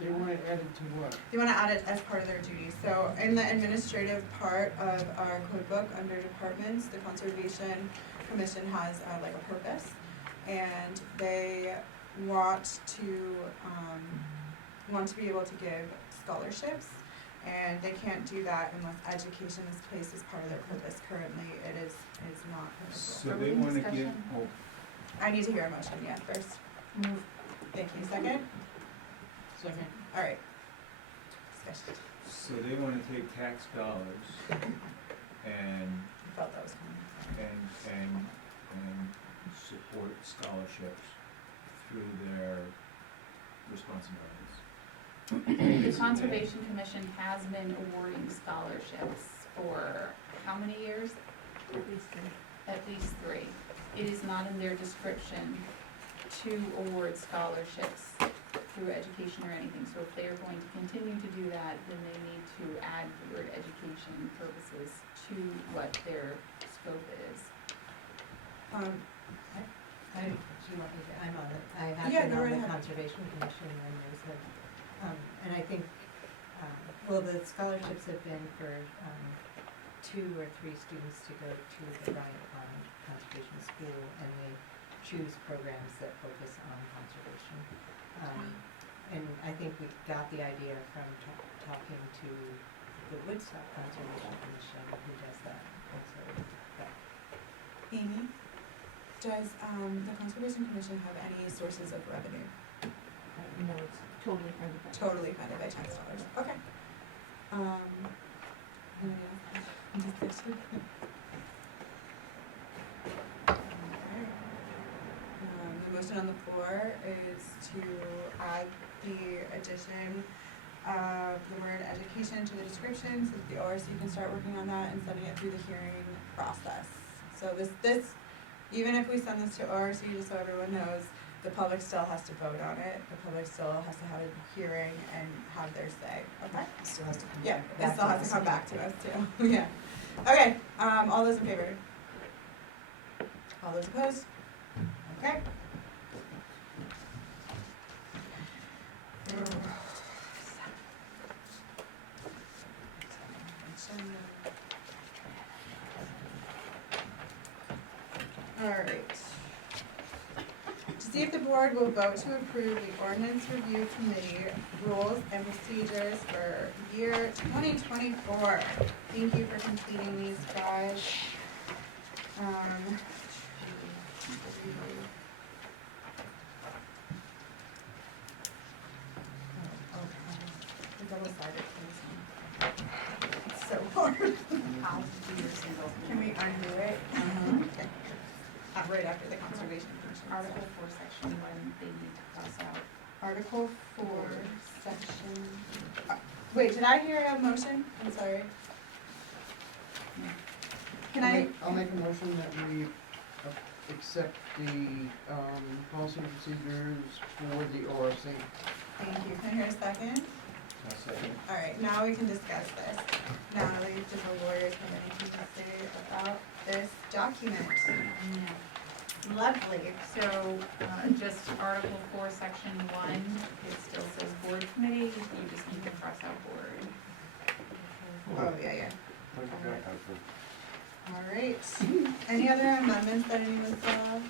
They want it added to what? They want to add it as part of their duties. So in the administrative part of our code book, under departments, the Conservation Commission has like a purpose, and they want to be able to give scholarships, and they can't do that unless education is placed as part of their purpose. Currently, it is not So permissible. they wanna give, oh, I need to hear a motion, yeah, first. Move. Thank you. Second? Second. All right. Discussion. so they wanna take tax dollars and I felt that was coming. and support scholarships through their responsibilities. The Conservation Commission has been awarding scholarships for how many years? At least three. At least 3. It is not in their description to award scholarships through education or anything. So if they are going to continue to do that, then they need to add the word education purposes to what their scope is. I'm on it, I have Yeah, been go on right the ahead. Conservation Commission, and there's a, and I think, well, the scholarships have been for, 2 or 3 students to go to the Bryant Pond Conservation School, and they choose programs that focus on conservation. And I think we got the idea from talking to the Woodstock Conservation Commission, who does that, and so, that. Amy, does the Conservation Commission have any sources of revenue? No, it's totally funded by. Totally funded by tax dollars. Okay. Anybody else? Discussion? Okay. The motion on the floor is to add the addition of the word education to the description so that the ORC can start working on that and sending it through the hearing process. So this, even if we send this to ORC, just so everyone knows, the public still has to vote on it. The public still has to have a hearing and have their say, okay? Still has to come Yeah, back. it still has to come back to us too, yeah. Okay, all those in favor? All those opposed? Okay. All right. To see if the board will vote to approve the ordinance review committee rules and procedures for year 2024. Thank you for completing these, guys. The double-sided, please. It's so hard. I'll do your single. Can we undo it? Okay. right after the conservation commission. Article 4, section 1, they need to cross out. Article 4, section, wait, did I hear a motion? I'm sorry. Can I? I'll make a motion that we accept the, policy and procedures for the ORC. Thank you. Can I hear a second? All right, now we can discuss this. Natalie, did the lawyers have anything to say about this document? Lovely. So, just Article 4, Section 1, it still says board committee, you just need to cross out board. Oh, yeah. All right. Any other amendments that anyone saw?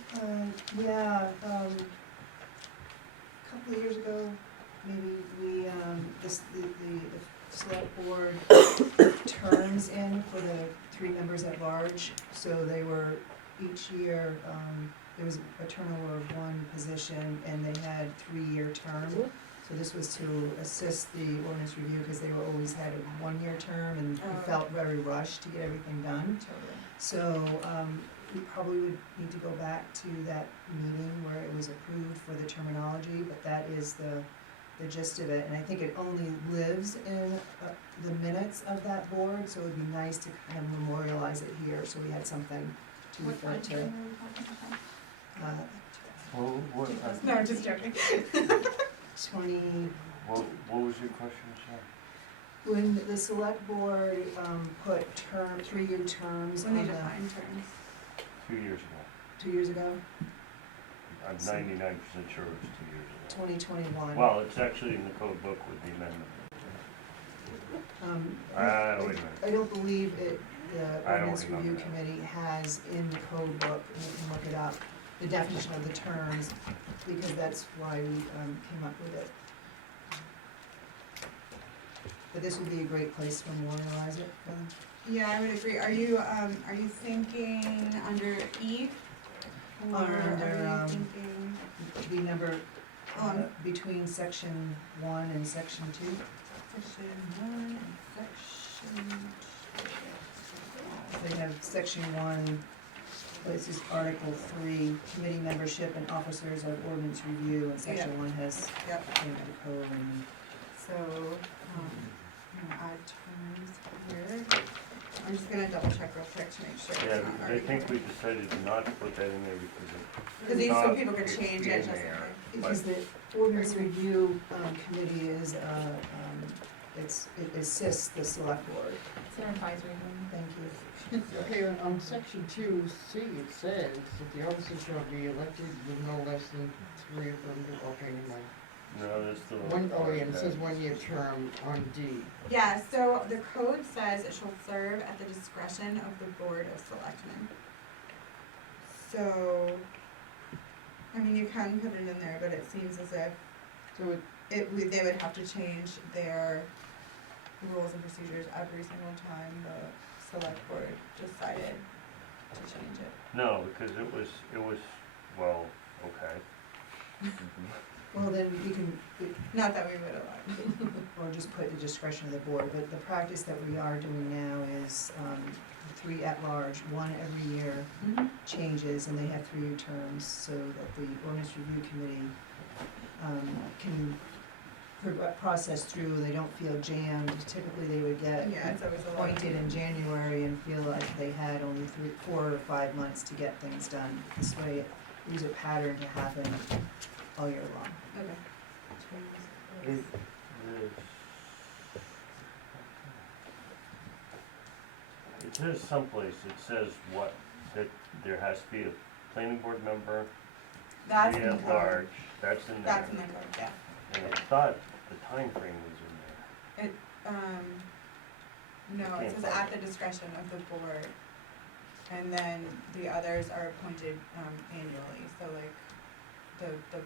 Yeah, a couple of years ago, maybe we, the select board terms in for the 3 members at large. So they were, each year, there was a turnover of 1 position and they had 3-year term. So this was to assist the ordinance review because they were always had a 1-year term and felt very rushed to get everything done. Totally. So, we probably would need to go back to that meeting where it was approved for the terminology, but that is the gist of it. And I think it only lives in the minutes of that board, so it would be nice to kind of memorialize it here, so we had something to refer to. No, I'm just joking. 20. What was your question, sir? When the select board put 3-year terms When they on the, define terms. 2 years ago. 2 years ago, I'm 99% sure it was 2 years ago. 2021. Well, it's actually in the code book with the amendment. Wait a minute. I don't believe the I don't ordinance review remember that. committee has in the code book, and you can look it up, the definition of the terms, because that's why we came up with it. But this would be a great place to memorialize it for them. Yeah, I would agree. Are you thinking under E? Or Or under, are you thinking? The number, Um, between section 1 and section 2. Section 1 and section 2. They have section 1, this is article 3, committee membership and officers of ordinance review, and section 1 has, Yep. the code and. So, I'm gonna add terms here. I'm just gonna double check real quick to make sure it's Yeah, not because I already think there. we decided not to put that in there because Because these so people could change it, just in there. case. Because the ordinance review committee is, it assists the select board. It's an advisory one. Thank you. Okay, on section 2C, it says that the officers shall be elected with no less than 3 of them, okay, never mind. No, that's the Yeah, and it says 1-year term on D. Yeah, so the code says it shall serve at the discretion of the Board of Selectmen. So, I mean, you can put it in there, but it seems as if So they would have to change their rules and procedures every single time the select board decided to change it. No, because it was, well, okay. Well, then you can, Not that we would allow. or just put the discretion of the board, but the practice that we are doing now is 3 at large, 1 every year changes, and they have 3-year terms, so that the ordinance review committee can process through, they don't feel jammed. Typically, they would get Yeah, it's always a lot. appointed in January and feel like they had only 4 or 5 months to get things done. This way, it leaves a pattern to happen all year long. Okay. It says someplace, it says what, that there has to be a planning board member, That's 3 in the at code. large, that's in there. That's in the code, yeah. And I thought the time frame was in there. It, no, it says at the discretion of the board. And then the others are appointed, annually, so like, the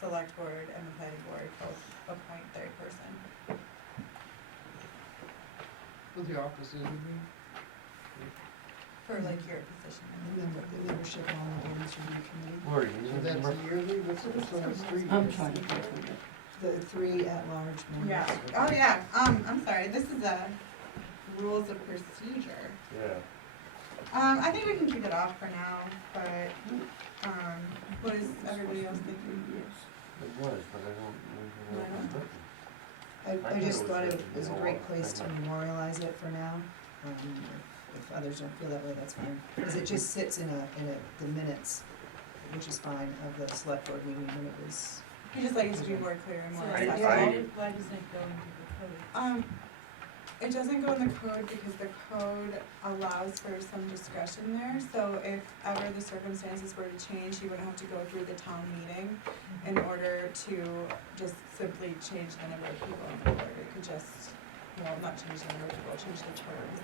select board and the planning board both appoint their person. with the officers, you mean? For like your position. The membership on the ordinance review committee. Lori, So that's yearly, what's it, so it's 3 years? I'm trying to get from it. The 3 at large members. Yeah, oh yeah, I'm sorry, this is a rules of procedure. Yeah. I think we can keep it off for now, but, what is everybody else thinking? It was, but I don't remember what was written. I just thought it was a you know, great place to thing. memorialize it for now. If others don't feel that way, that's fine. Because it just sits in the minutes, which is fine, of the select board meeting when it was. I just like it to be more clear and more I- accessible. Why doesn't it go into the code? It doesn't go in the code because the code allows for some discretion there, so if ever the circumstances were to change, you wouldn't have to go through the town meeting in order to just simply change the number of people on the board. It could just, well, not change the number of people, change the terms.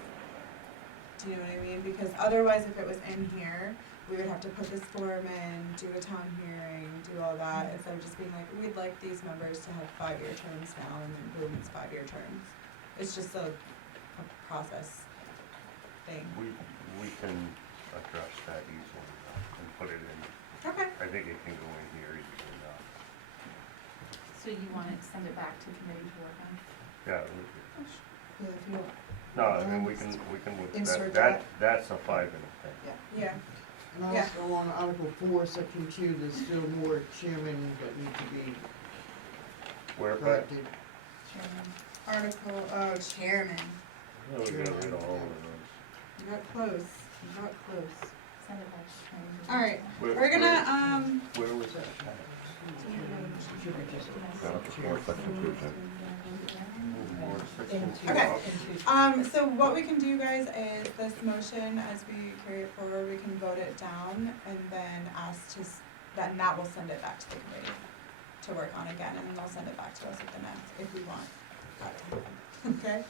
Do you know what I mean? Because otherwise, if it was in here, we would have to put this form in, do a town hearing, do all that, instead of just being like, we'd like these members to have 5-year terms now, and then boom, it's 5-year terms. It's just a process thing. We can address that easily and put it in. Okay. I think it can go in here easily enough. So you want to send it back to committee to work on? Yeah, Yeah, if you don't. no, I mean, we can, Insert that's a 5-minute thing. Yeah. And Yeah. also on Article 4, Section 2, there's still more chairmen that need to be Where, Pat? corrected. Article, chairman. Oh, we got rid of all of those. You got close. You got close. Send it back to committee. All right. Where- We're gonna, Where was that? Should be just Okay. So what we can do, guys, is this motion, as we carry it forward, we can vote it down and then ask to, then that will send it back to the committee to work on again, and then they'll send it back to us at the next, if we want that to happen. Okay?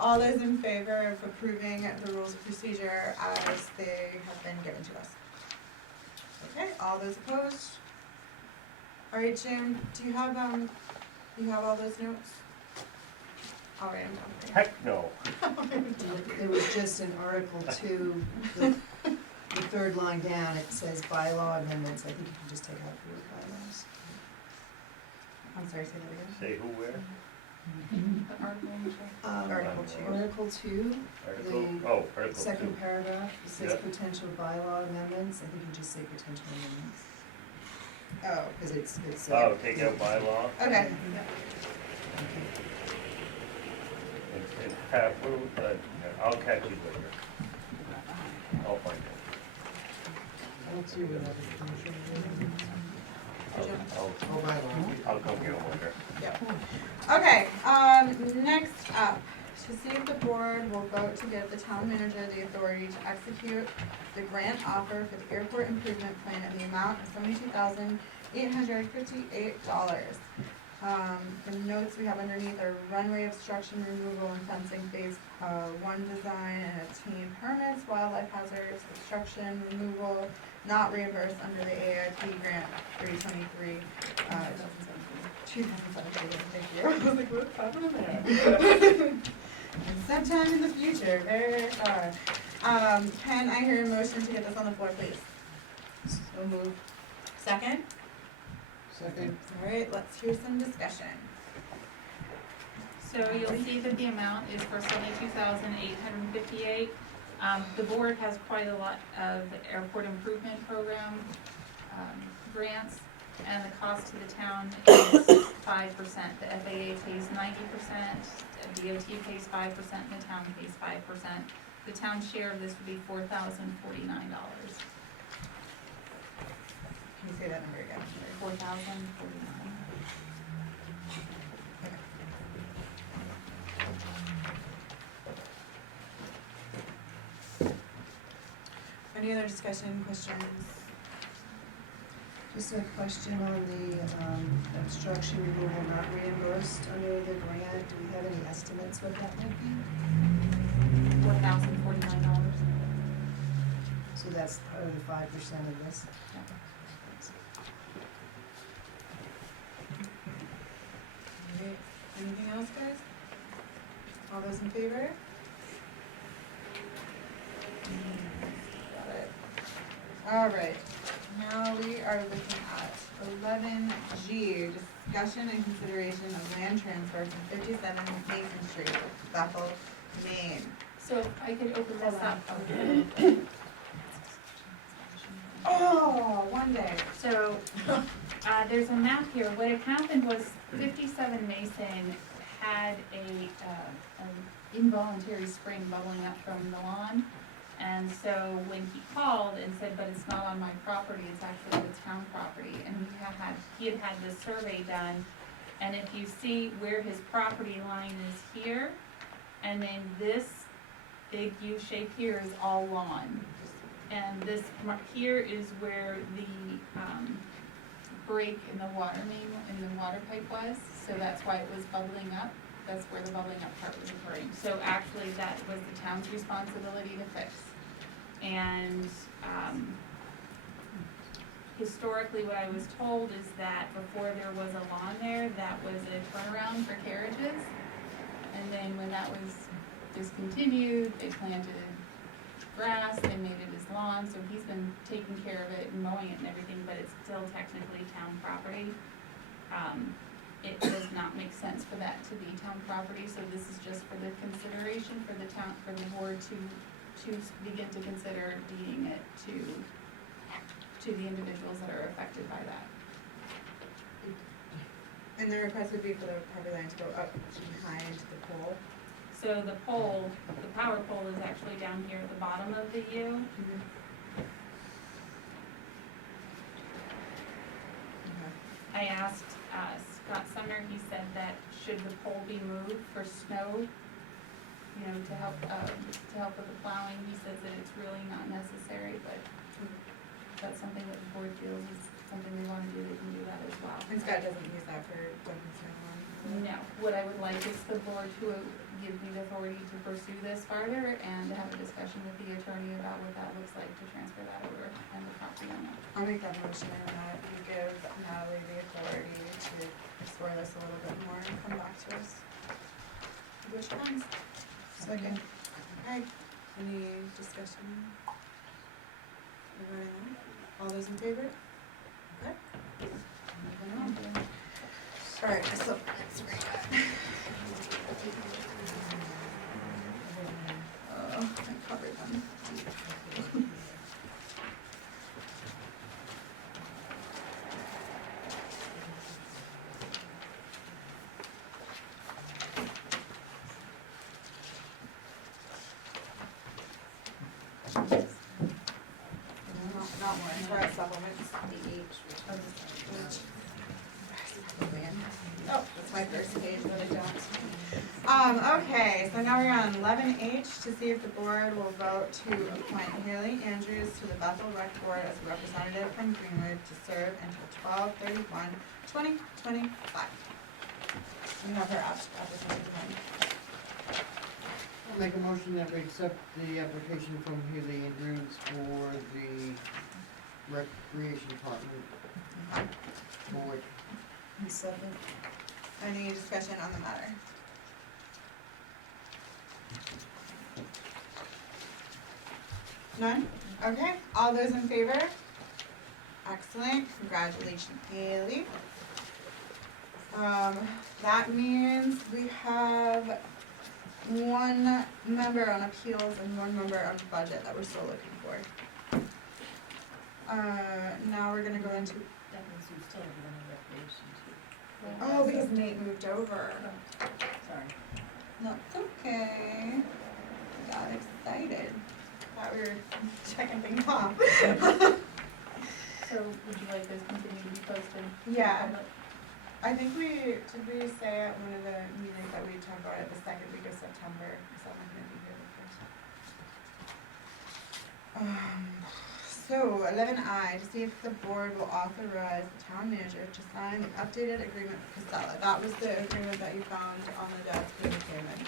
All those in favor of approving the rules of procedure as they have been given to us? Okay, all those opposed? All right, Jim, do you have all those notes? All right, I'm done. Heck no. There was just in Article 2, the third line down, it says bylaw amendments. I think you can just take out the word bylaws. I'm sorry, say that again. Say who, where? The article in the Article 2. Article 2, Article 2. second paragraph, it says Yep. potential bylaw amendments. I think you just say potential amendments. Oh, Because it's. Oh, take out bylaw. okay. And Pat, I'll catch you later. I'll find it. I don't see where that is. I'll come get it later. Okay, next up, to see if the board will vote to give the town manager the authority to execute the grant offer for the airport improvement plan in the amount of $72,858. The notes we have underneath are runway obstruction removal and fencing phase 1 design and obtain permits, wildlife hazards, obstruction removal, not reimbursed under the AIP grant 323, 2017, thank you. I was like, what's happening there? Sometime in the future, very, very far. Can I hear a motion to get this on the floor, please? So moved. Second? Second. All right, let's hear some discussion. So you'll see that the amount is for $72,858. The board has quite a lot of airport improvement program grants, and the cost to the town is 5%. The FAA pays 90%, DOT pays 5%, and the town pays 5%. The town share of this would be $4,049. Can you say that number again? $4,049. Any other discussion, questions? Just a question on the obstruction removal not reimbursed under the grant. Do we have any estimates what that might be? $4,049. So that's part of the 5% of this? Alright, anything else, guys? All those in favor? Got it. Alright, now we are looking at 11G, discussion and consideration of land transfer from 57 Mason Street, Bethel, Maine. So if I could open this up. Oh, one day. So, there's a map here. What had happened was 57 Mason had an involuntary spring bubbling up from the lawn. And so when he called and said, but it's not on my property, it's actually the town property. And he had had this survey done. And if you see where his property line is here, and then this big U shape here is all lawn. And this here is where the break in the water main, in the water pipe was, so that's why it was bubbling up. That's where the bubbling up part was occurring. So actually that was the town's responsibility to fix. And historically what I was told is that before there was a lawn there, that was a turnaround for carriages. And then when that was discontinued, they planted grass, they made it his lawn, so he's been taking care of it and mowing it and everything, but it's still technically town property. It does not make sense for that to be town property, so this is just for the consideration for the town, for the board to begin to consider deeding it to the individuals that are affected by that. And the request would be for the property line to go up behind the pole. So the pole, the power pole is actually down here at the bottom of the U. I asked Scott Sumner, he said that should the pole be moved for snow, you know, to help with the plowing, he says that it's really not necessary, but if that's something that the board feels is something they wanna do, they can do that as well. And Scott doesn't use that for weapons and No, what I would like is the board to give me the authority to pursue this farther and to have a discussion with the attorney about what that looks like to transfer that over and the property owner. I'll make that motion and that you give Natalie the authority to explore this a little bit more and come back to us. Which comes. Second. Alright, any discussion? Regarding that? All those in favor? Okay. Moving on. Alright, so, sorry. I covered them. Not more, we're at supplements. Oh, that's my first page that I don't. Okay, so now we're on 11H to see if the board will vote to appoint Haley Andrews to the Bethel Rec Board as a representative from Greenwood to serve until 12/31/2025. We have her application. I'll make a motion that we accept the application from Haley Andrews for the Recreation Department board. Second. Any discussion on the matter? None? Okay, all those in favor? Excellent, congratulations, Haley. That means we have one member on appeals and one member on budget that we're still looking for. Now we're gonna go into. That means you still have one in recreation too. Oh, because Nate moved over. Sorry. That's okay. Got excited. Thought we were checking things off. So would you like this continued to be posted? Yeah. I think did we say at one of the meetings that we talked about it the second week of September, because I'm not gonna be here the first. So 11I, to see if the board will authorize the town manager to sign the updated agreement with Casella. That was the agreement that you found on the desk when you came in.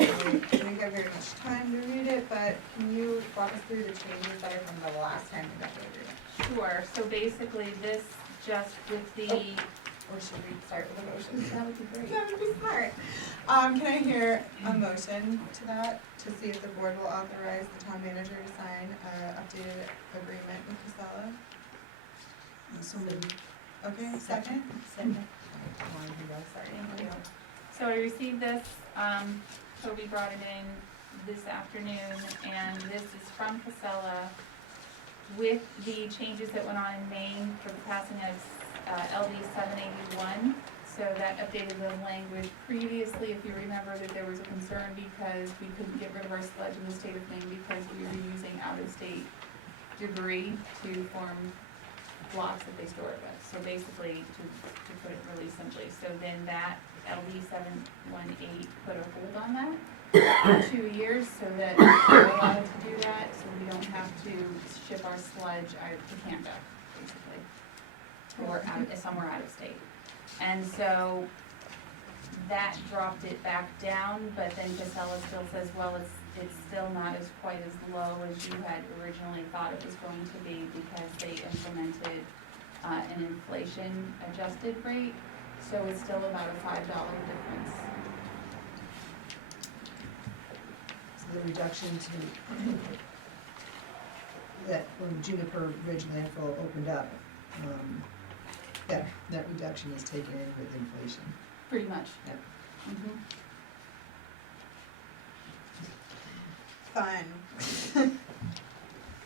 I didn't get very much time to read it, but can you walk us through the changes that are from the last time we got the agreement? Sure, so basically this just with the. Or should we start with a motion? That would be great. That would be smart. Can I hear a motion to that, to see if the board will authorize the town manager to sign an updated agreement with Casella? Okay, second? Second. Sorry. So I received this, Toby brought it in this afternoon, and this is from Casella with the changes that went on in Maine for the passing of LD 781. So that updated the language. Previously, if you remember, that there was a concern because we couldn't get rid of our sludge in the state of Maine because we were using out-of-state debris to form blocks that they store it with. So basically, to put it really simply, so then that LD 718 put a hold on that for 2 years, so that we're allowed to do that, so we don't have to ship our sludge out to Canada, basically, or somewhere out of state. And so that dropped it back down, but then Casella still says, well, it's still not as quite as low as you had originally thought it was going to be, because they implemented an inflation adjusted rate, so it's still about a $5 difference. So the reduction to, that when Juniper Ridge landfill opened up, that reduction is taken in with inflation. Pretty much. Yep. Mhm. Fun.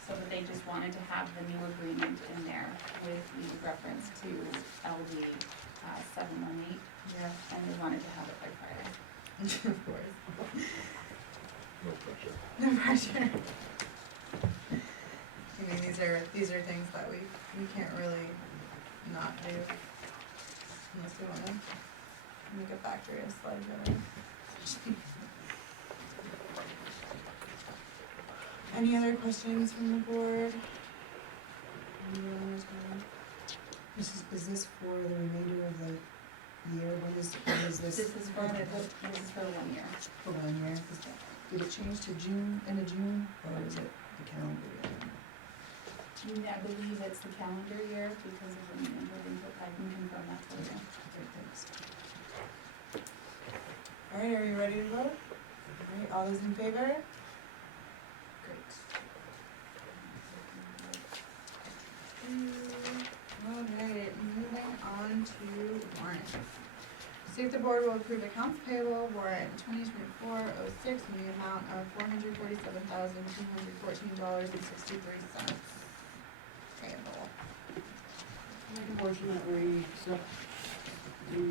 So that they just wanted to have the new agreement in there with the reference to LD 718. Yeah. And they wanted to have it by Friday. Of course. No pressure. No pressure. I mean, these are things that we can't really not do unless we want to make a factory of sludge of it. Any other questions from the board? Is this for the remainder of the year? When is this? This is for 1 year. For 1 year? Did it change to June, end of June, or is it the calendar year? I believe it's the calendar year because of the new building, but I can confirm that for you. Okay, thanks. All right, are you ready to vote? All right, all those in favor? Great. All right, moving on to warrants. See if the board will approve accounts payable warrant 2024-06 in the amount of $447,214.63. Payable. Make a motion that we accept the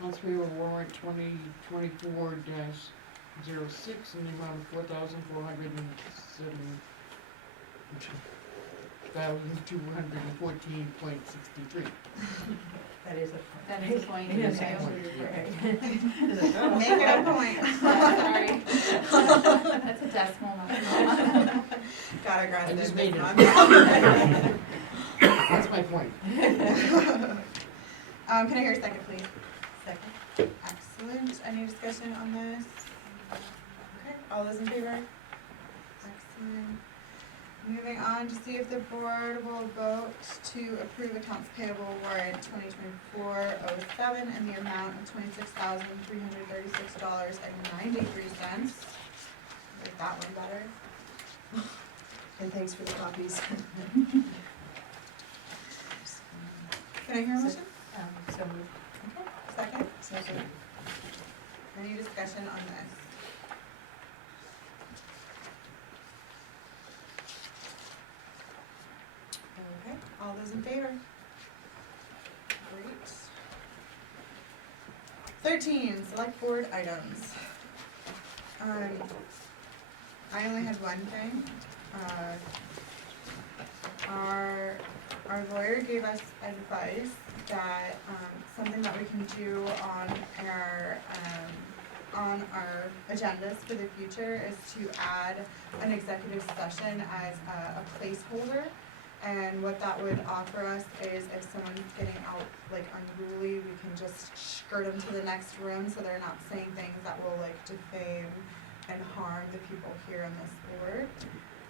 accounts payable warrant 2024-06 in the amount of $4,407,214.63. That is a That is a point. It is a Okay. point. Make it a point. Sorry. That's a decimal number. Gotta grasp I it just this made it. month. That's my point. Can I hear a second, please? Second. Excellent. Any discussion on this? Okay, all those in favor? Excellent. Moving on to see if the board will vote to approve accounts payable warrant 2024-07 in the amount of $26,336.93. Make that one better. And thanks for the copies. Can I hear a motion? So moved. Okay, second? Second. Any discussion on this? Okay, all those in favor? Great. 13, select board items. I only had one thing. Our lawyer gave us advice that, something that we can do on our agendas for the future is to add an executive session as a placeholder. And what that would offer us is if someone's getting out like unruly, we can just skirt them to the next room so they're not saying things that will like defame and harm the people here in this board.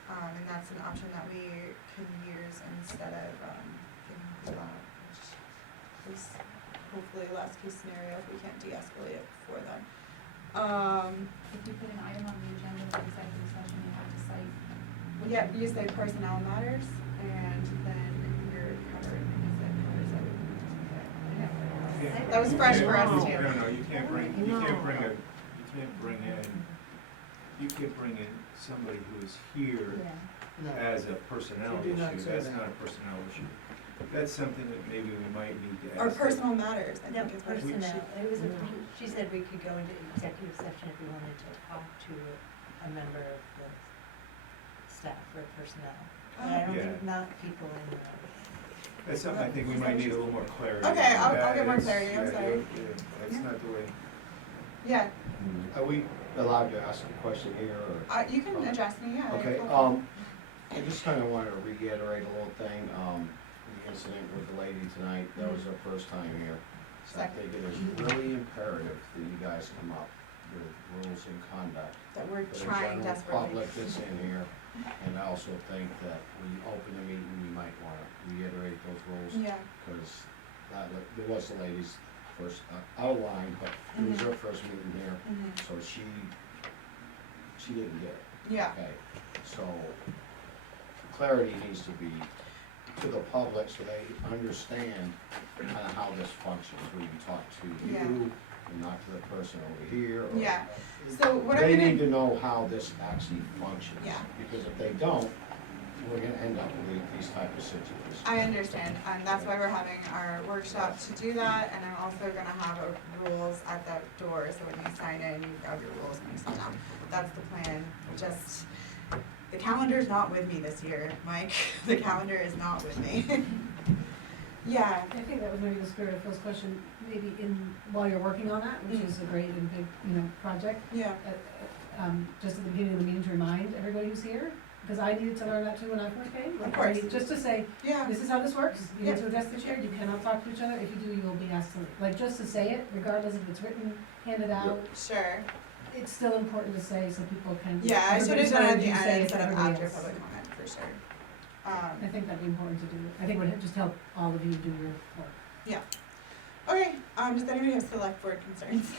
And that's an option that we can use instead of getting pulled out, which is hopefully last case scenario if we can't de-escalate it before then. If you put an item on the agenda for executive session, you have to cite. Yeah, you say personnel matters, and then you're covered because it covers everything. That was fresh for us too. No, you can't bring in you can't bring in somebody who is here No. as a personnel So do not issue, say that's that. not a personnel issue. That's something that maybe we might need to Or ask. personal matters, I No, think is what she. personnel, it was, she said we could go into executive session if we wanted to talk to a member of the staff or personnel. But I don't Yeah. think, not people in the. That's something I think we might need a little more clarity. Okay, on. I'll get more It's- clarity, I'm yeah, sorry. That's not the way. Yeah, Are we allowed to ask a question here, or? you can address me, yeah. Okay, go I just kinda wanted to reiterate a little thing, the incident with the lady tonight, that was her first time here. So I think it is really imperative that you guys come up with rules and conduct. That we're for the trying general desperately. public that's in here, and I also think that when you open the meeting, you might wanna reiterate those rules. Yeah. Cause there was the lady's first, outline, but it was her first meeting here, Mhm. so she didn't get it. Yeah. Okay, so clarity needs to be to the public so they understand kinda how this functions, when you talk to Yeah. you and not to the person over here. Or Yeah, so what I'm They gonna. need to know how this actually functions. Yeah. Because if they don't, we're gonna end up with these type of situations. I understand, and that's why we're having our workshop to do that, and I'm also gonna have rules at the door, so when you sign in, you grab your rules and you sign down. That's the plan, just, the calendar's not with me this year, Mike, the calendar is not with me. Yeah, I think that was maybe the spirit of Phil's question, maybe while you're working on that, which is a great and big, project. Yeah. Just at the beginning of the meeting to remind everybody who's here, because I needed to learn that too when I first came. Of course. Just to say, Yeah. this is how this works, you Yeah. need to address the chair, you cannot talk to each other, if you do, you will be asked to leave. Like, just to say it, regardless if it's written, handed out, sure. it's still important to say so people can. Yeah, I should have everybody's done it heard at the you say end it to instead of everybody after else. public comment, for sure. I think that'd be important to do. I think it would just help all of you do your work. Yeah. Okay, does anybody have select board concerns?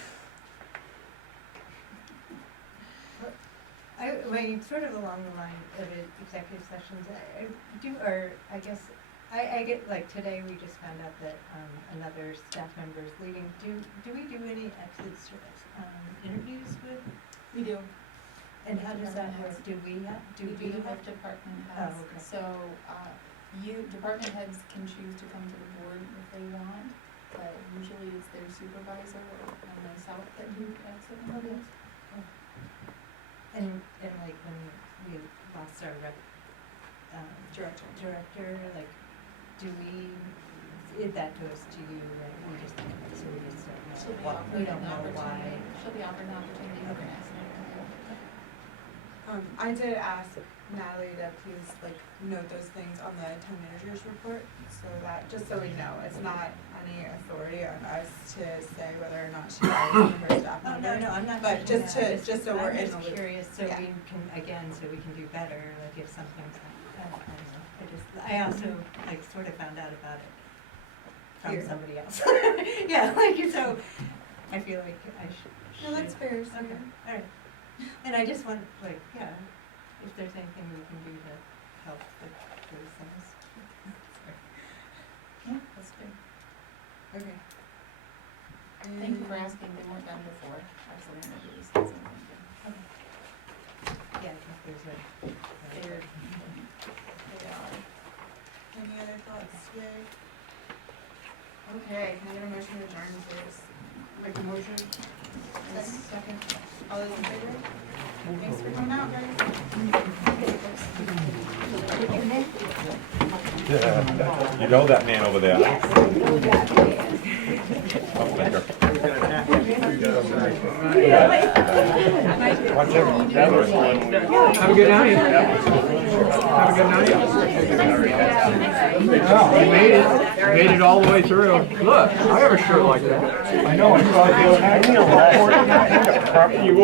Sort of along the line of executive sessions, I do, or I guess, I get, like, today we just found out that, another staff member is leaving. Do we do any exit, interviews with? We do. And how does that work? Do we have department heads. Oh, okay. So, department heads can choose to come to the board if they want, but usually it's their supervisor or myself that do exit interviews. And like when we lost our director, like, do we, that goes to you, right? We just don't She'll be know, offered we don't an know why. opportunity. She'll be offered an opportunity for an exit interview. I did ask Natalie to please note those things on the town manager's report, so that, just so we know, it's not any authority on us to say whether or not she hires one of her staff Oh, members. no, I'm not. But saying just that. just so we're in the I'm just loop. curious, so Yeah. we can, again, so we can do better, like if something's not, I don't know. I also, like, sort of found out about it from Here. somebody else. Yeah, like, so, I feel like I should. No, that's fair, so. Okay, all right. And I just want, like, yeah, if there's anything we can do to help with those things. Yeah, that's good. Okay. Thank you for asking, they weren't done before, exit interviews. That's something good. Yeah, I think there's a. They are. Any other thoughts, Ray? Okay, can I get a motion to adjourn, please? Make a motion. Second. All those in favor? Thanks for coming out, guys. You know that man over there? Yes. Have a good night. Have a good night. You made it. You made it all the way through. Look, I have a shirt like that. I know, I saw it the other night. You wore